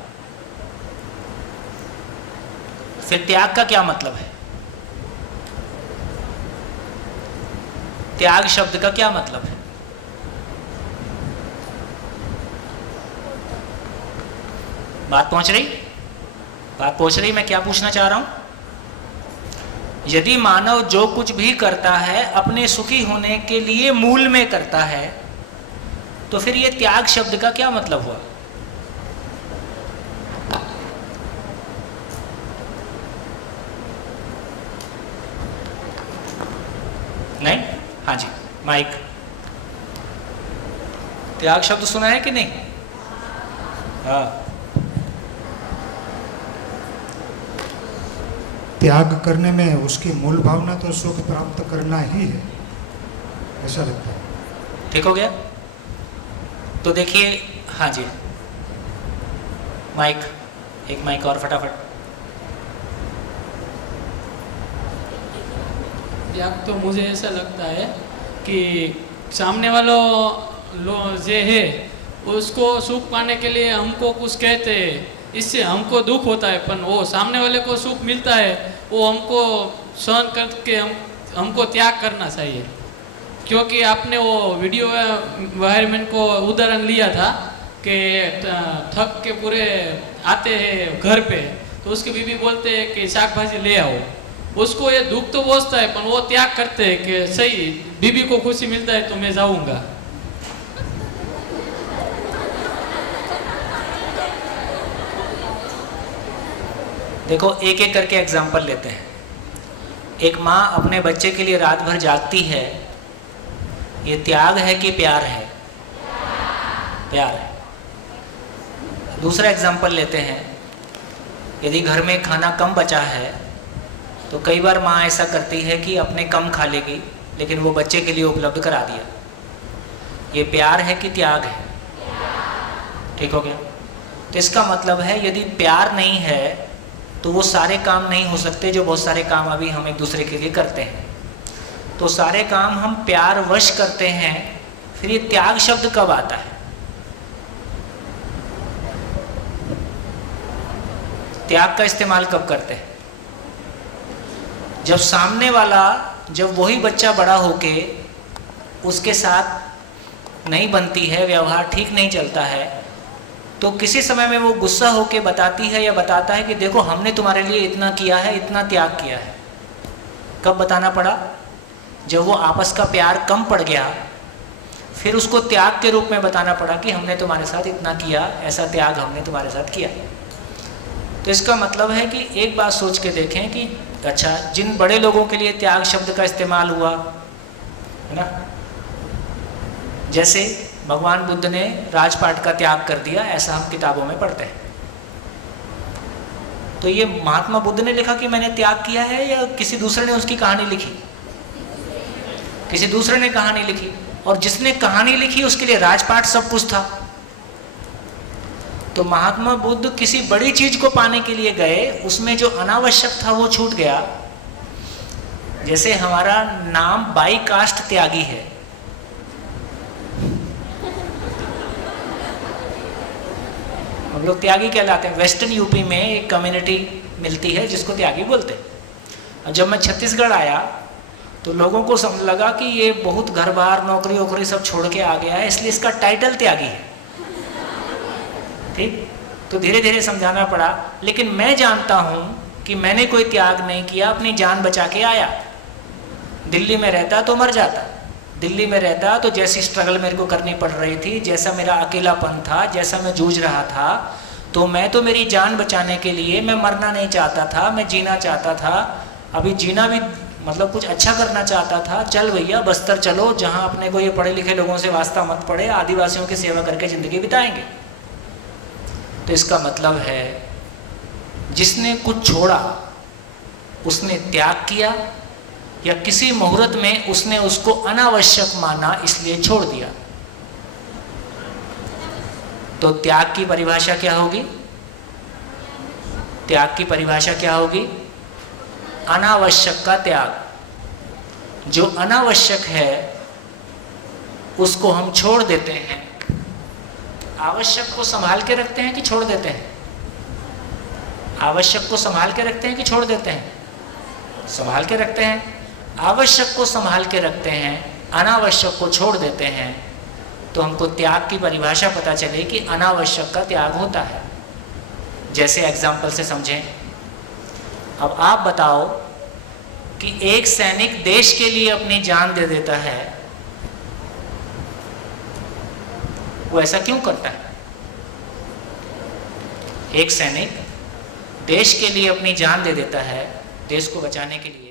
फिर त्याग का क्या मतलब है? त्याग शब्द का क्या मतलब है? बात पहुंच रही? मैं क्या पूछना चाह रहा हूं? यदि मानव जो कुछ भी करता है अपने सुखी होने के लिए मूल में करता है, तो फिर ये त्याग शब्द का क्या मतलब हुआ? नहीं? हाँ जी, माइक। त्याग शब्द सुना है कि नहीं? हाँ। त्याग करने में उसकी मूल भावना तो सुख प्राप्त करना ही है, ऐसा लगता है। ठीक हो गया? तो देखिए, हाँ जी, माइक, एक माइक और फटाफट। त्याग तो मुझे ऐसा लगता है कि सामने वालों जो है उसको सुख पाने के लिए हमको कुछ कहते हैं, इससे हमको दुख होता है, पर वो सामने वाले को सुख मिलता है, वो हमको सहन करके हमको त्याग करना चाहिए। क्योंकि आपने वो वीडियो वायरमैन को उदाहरण लिया था कि थक के पूरे आते हैं घर पे, तो उसकी बीबी बोलते हैं कि शाक भाजी ले आओ। उसको ये दुख तो पहुंचता है, पर वो त्याग करते हैं कि सही बीबी को खुशी मिलता है तो मैं जाऊंगा। देखो, एक एक करके एग्जाम्पल लेते हैं। एक माँ अपने बच्चे के लिए रात भर जागती है, ये त्याग है कि प्यार है? प्यार है। दूसरा एग्जाम्पल लेते हैं, यदि घर में खाना कम बचा है तो कई बार माँ ऐसा करती है कि अपने कम खा लेगी, लेकिन वो बच्चे के लिए उपलब्ध करा दिया। ये प्यार है कि त्याग है? ठीक हो गया? तो इसका मतलब है यदि प्यार नहीं है तो वो सारे काम नहीं हो सकते जो बहुत सारे काम अभी हम एक दूसरे के लिए करते हैं। तो सारे काम हम प्यार वश करते हैं, फिर ये त्याग शब्द कब आता है? त्याग का इस्तेमाल कब करते हैं? जब सामने वाला, जब वही बच्चा बड़ा होके उसके साथ नहीं बनती है, व्यवहार ठीक नहीं चलता है, तो किसी समय में वो गुस्सा होके बताती है या बताता है कि देखो हमने तुम्हारे लिए इतना किया है, इतना त्याग किया है। कब बताना पड़ा? जब वो आपस का प्यार कम पड़ गया, फिर उसको त्याग के रूप में बताना पड़ा कि हमने तुम्हारे साथ इतना किया, ऐसा त्याग हमने तुम्हारे साथ किया। तो इसका मतलब है कि एक बात सोच के देखें कि अच्छा, जिन बड़े लोगों के लिए त्याग शब्द का इस्तेमाल हुआ है ना, जैसे भगवान बुद्ध ने राजपाट का त्याग कर दिया, ऐसा हम किताबों में पढ़ते हैं। तो ये महात्मा बुद्ध ने लिखा कि मैंने त्याग किया है, या किसी दूसरे ने उसकी कहानी लिखी? किसी दूसरे ने कहानी लिखी, और जिसने कहानी लिखी उसके लिए राजपाट सब कुछ था। तो महात्मा बुद्ध किसी बड़ी चीज को पाने के लिए गए, उसमें जो अनावश्यक था वो छूट गया। जैसे हमारा नाम बाई कास्ट त्यागी है, हम लोग त्यागी कहलाते हैं। वेस्टर्न यूपी में एक कम्युनिटी मिलती है जिसको त्यागी बोलते हैं। और जब मैं छत्तीसगढ़ आया तो लोगों को समझ लगा कि ये बहुत घर बार नौकरी वोकरी सब छोड़ के आ गया है, इसलिए इसका टाइटल त्यागी है। ठीक, तो धीरे धीरे समझाना पड़ा। लेकिन मैं जानता हूँ कि मैंने कोई त्याग नहीं किया, अपनी जान बचा के आया। दिल्ली में रहता तो मर जाता, दिल्ली में रहता तो जैसी स्ट्रगल मेरे को करनी पड़ रही थी, जैसा मेरा अकेलापन था, जैसा मैं जूझ रहा था, तो मैं तो मेरी जान बचाने के लिए मैं मरना नहीं चाहता था, मैं जीना चाहता था। अभी जीना भी मतलब कुछ अच्छा करना चाहता था। चल भैया बस्तर चलो, जहाँ अपने को ये पढ़े लिखे लोगों से वास्ता मत पड़े, आदिवासियों की सेवा करके ज़िंदगी बिताएंगे। तो इसका मतलब है जिसने कुछ छोड़ा उसने त्याग किया, या किसी मुहूर्त में उसने उसको अनावश्यक माना इसलिए छोड़ दिया। तो त्याग की परिभाषा क्या होगी? त्याग की परिभाषा क्या होगी? अनावश्यक का त्याग। जो अनावश्यक है उसको हम छोड़ देते हैं। आवश्यक को संभाल के रखते हैं कि छोड़ देते हैं? आवश्यक को संभाल के रखते हैं कि छोड़ देते हैं? संभाल के रखते हैं। आवश्यक को संभाल के रखते हैं, अनावश्यक को छोड़ देते हैं। तो हमको त्याग की परिभाषा पता चले कि अनावश्यक का त्याग होता है। जैसे एग्जाम्पल से समझें, अब आप बताओ कि एक सैनिक देश के लिए अपनी जान दे देता है, वो ऐसा क्यों करता है? एक सैनिक देश के लिए अपनी जान दे देता है, देश को बचाने के लिए।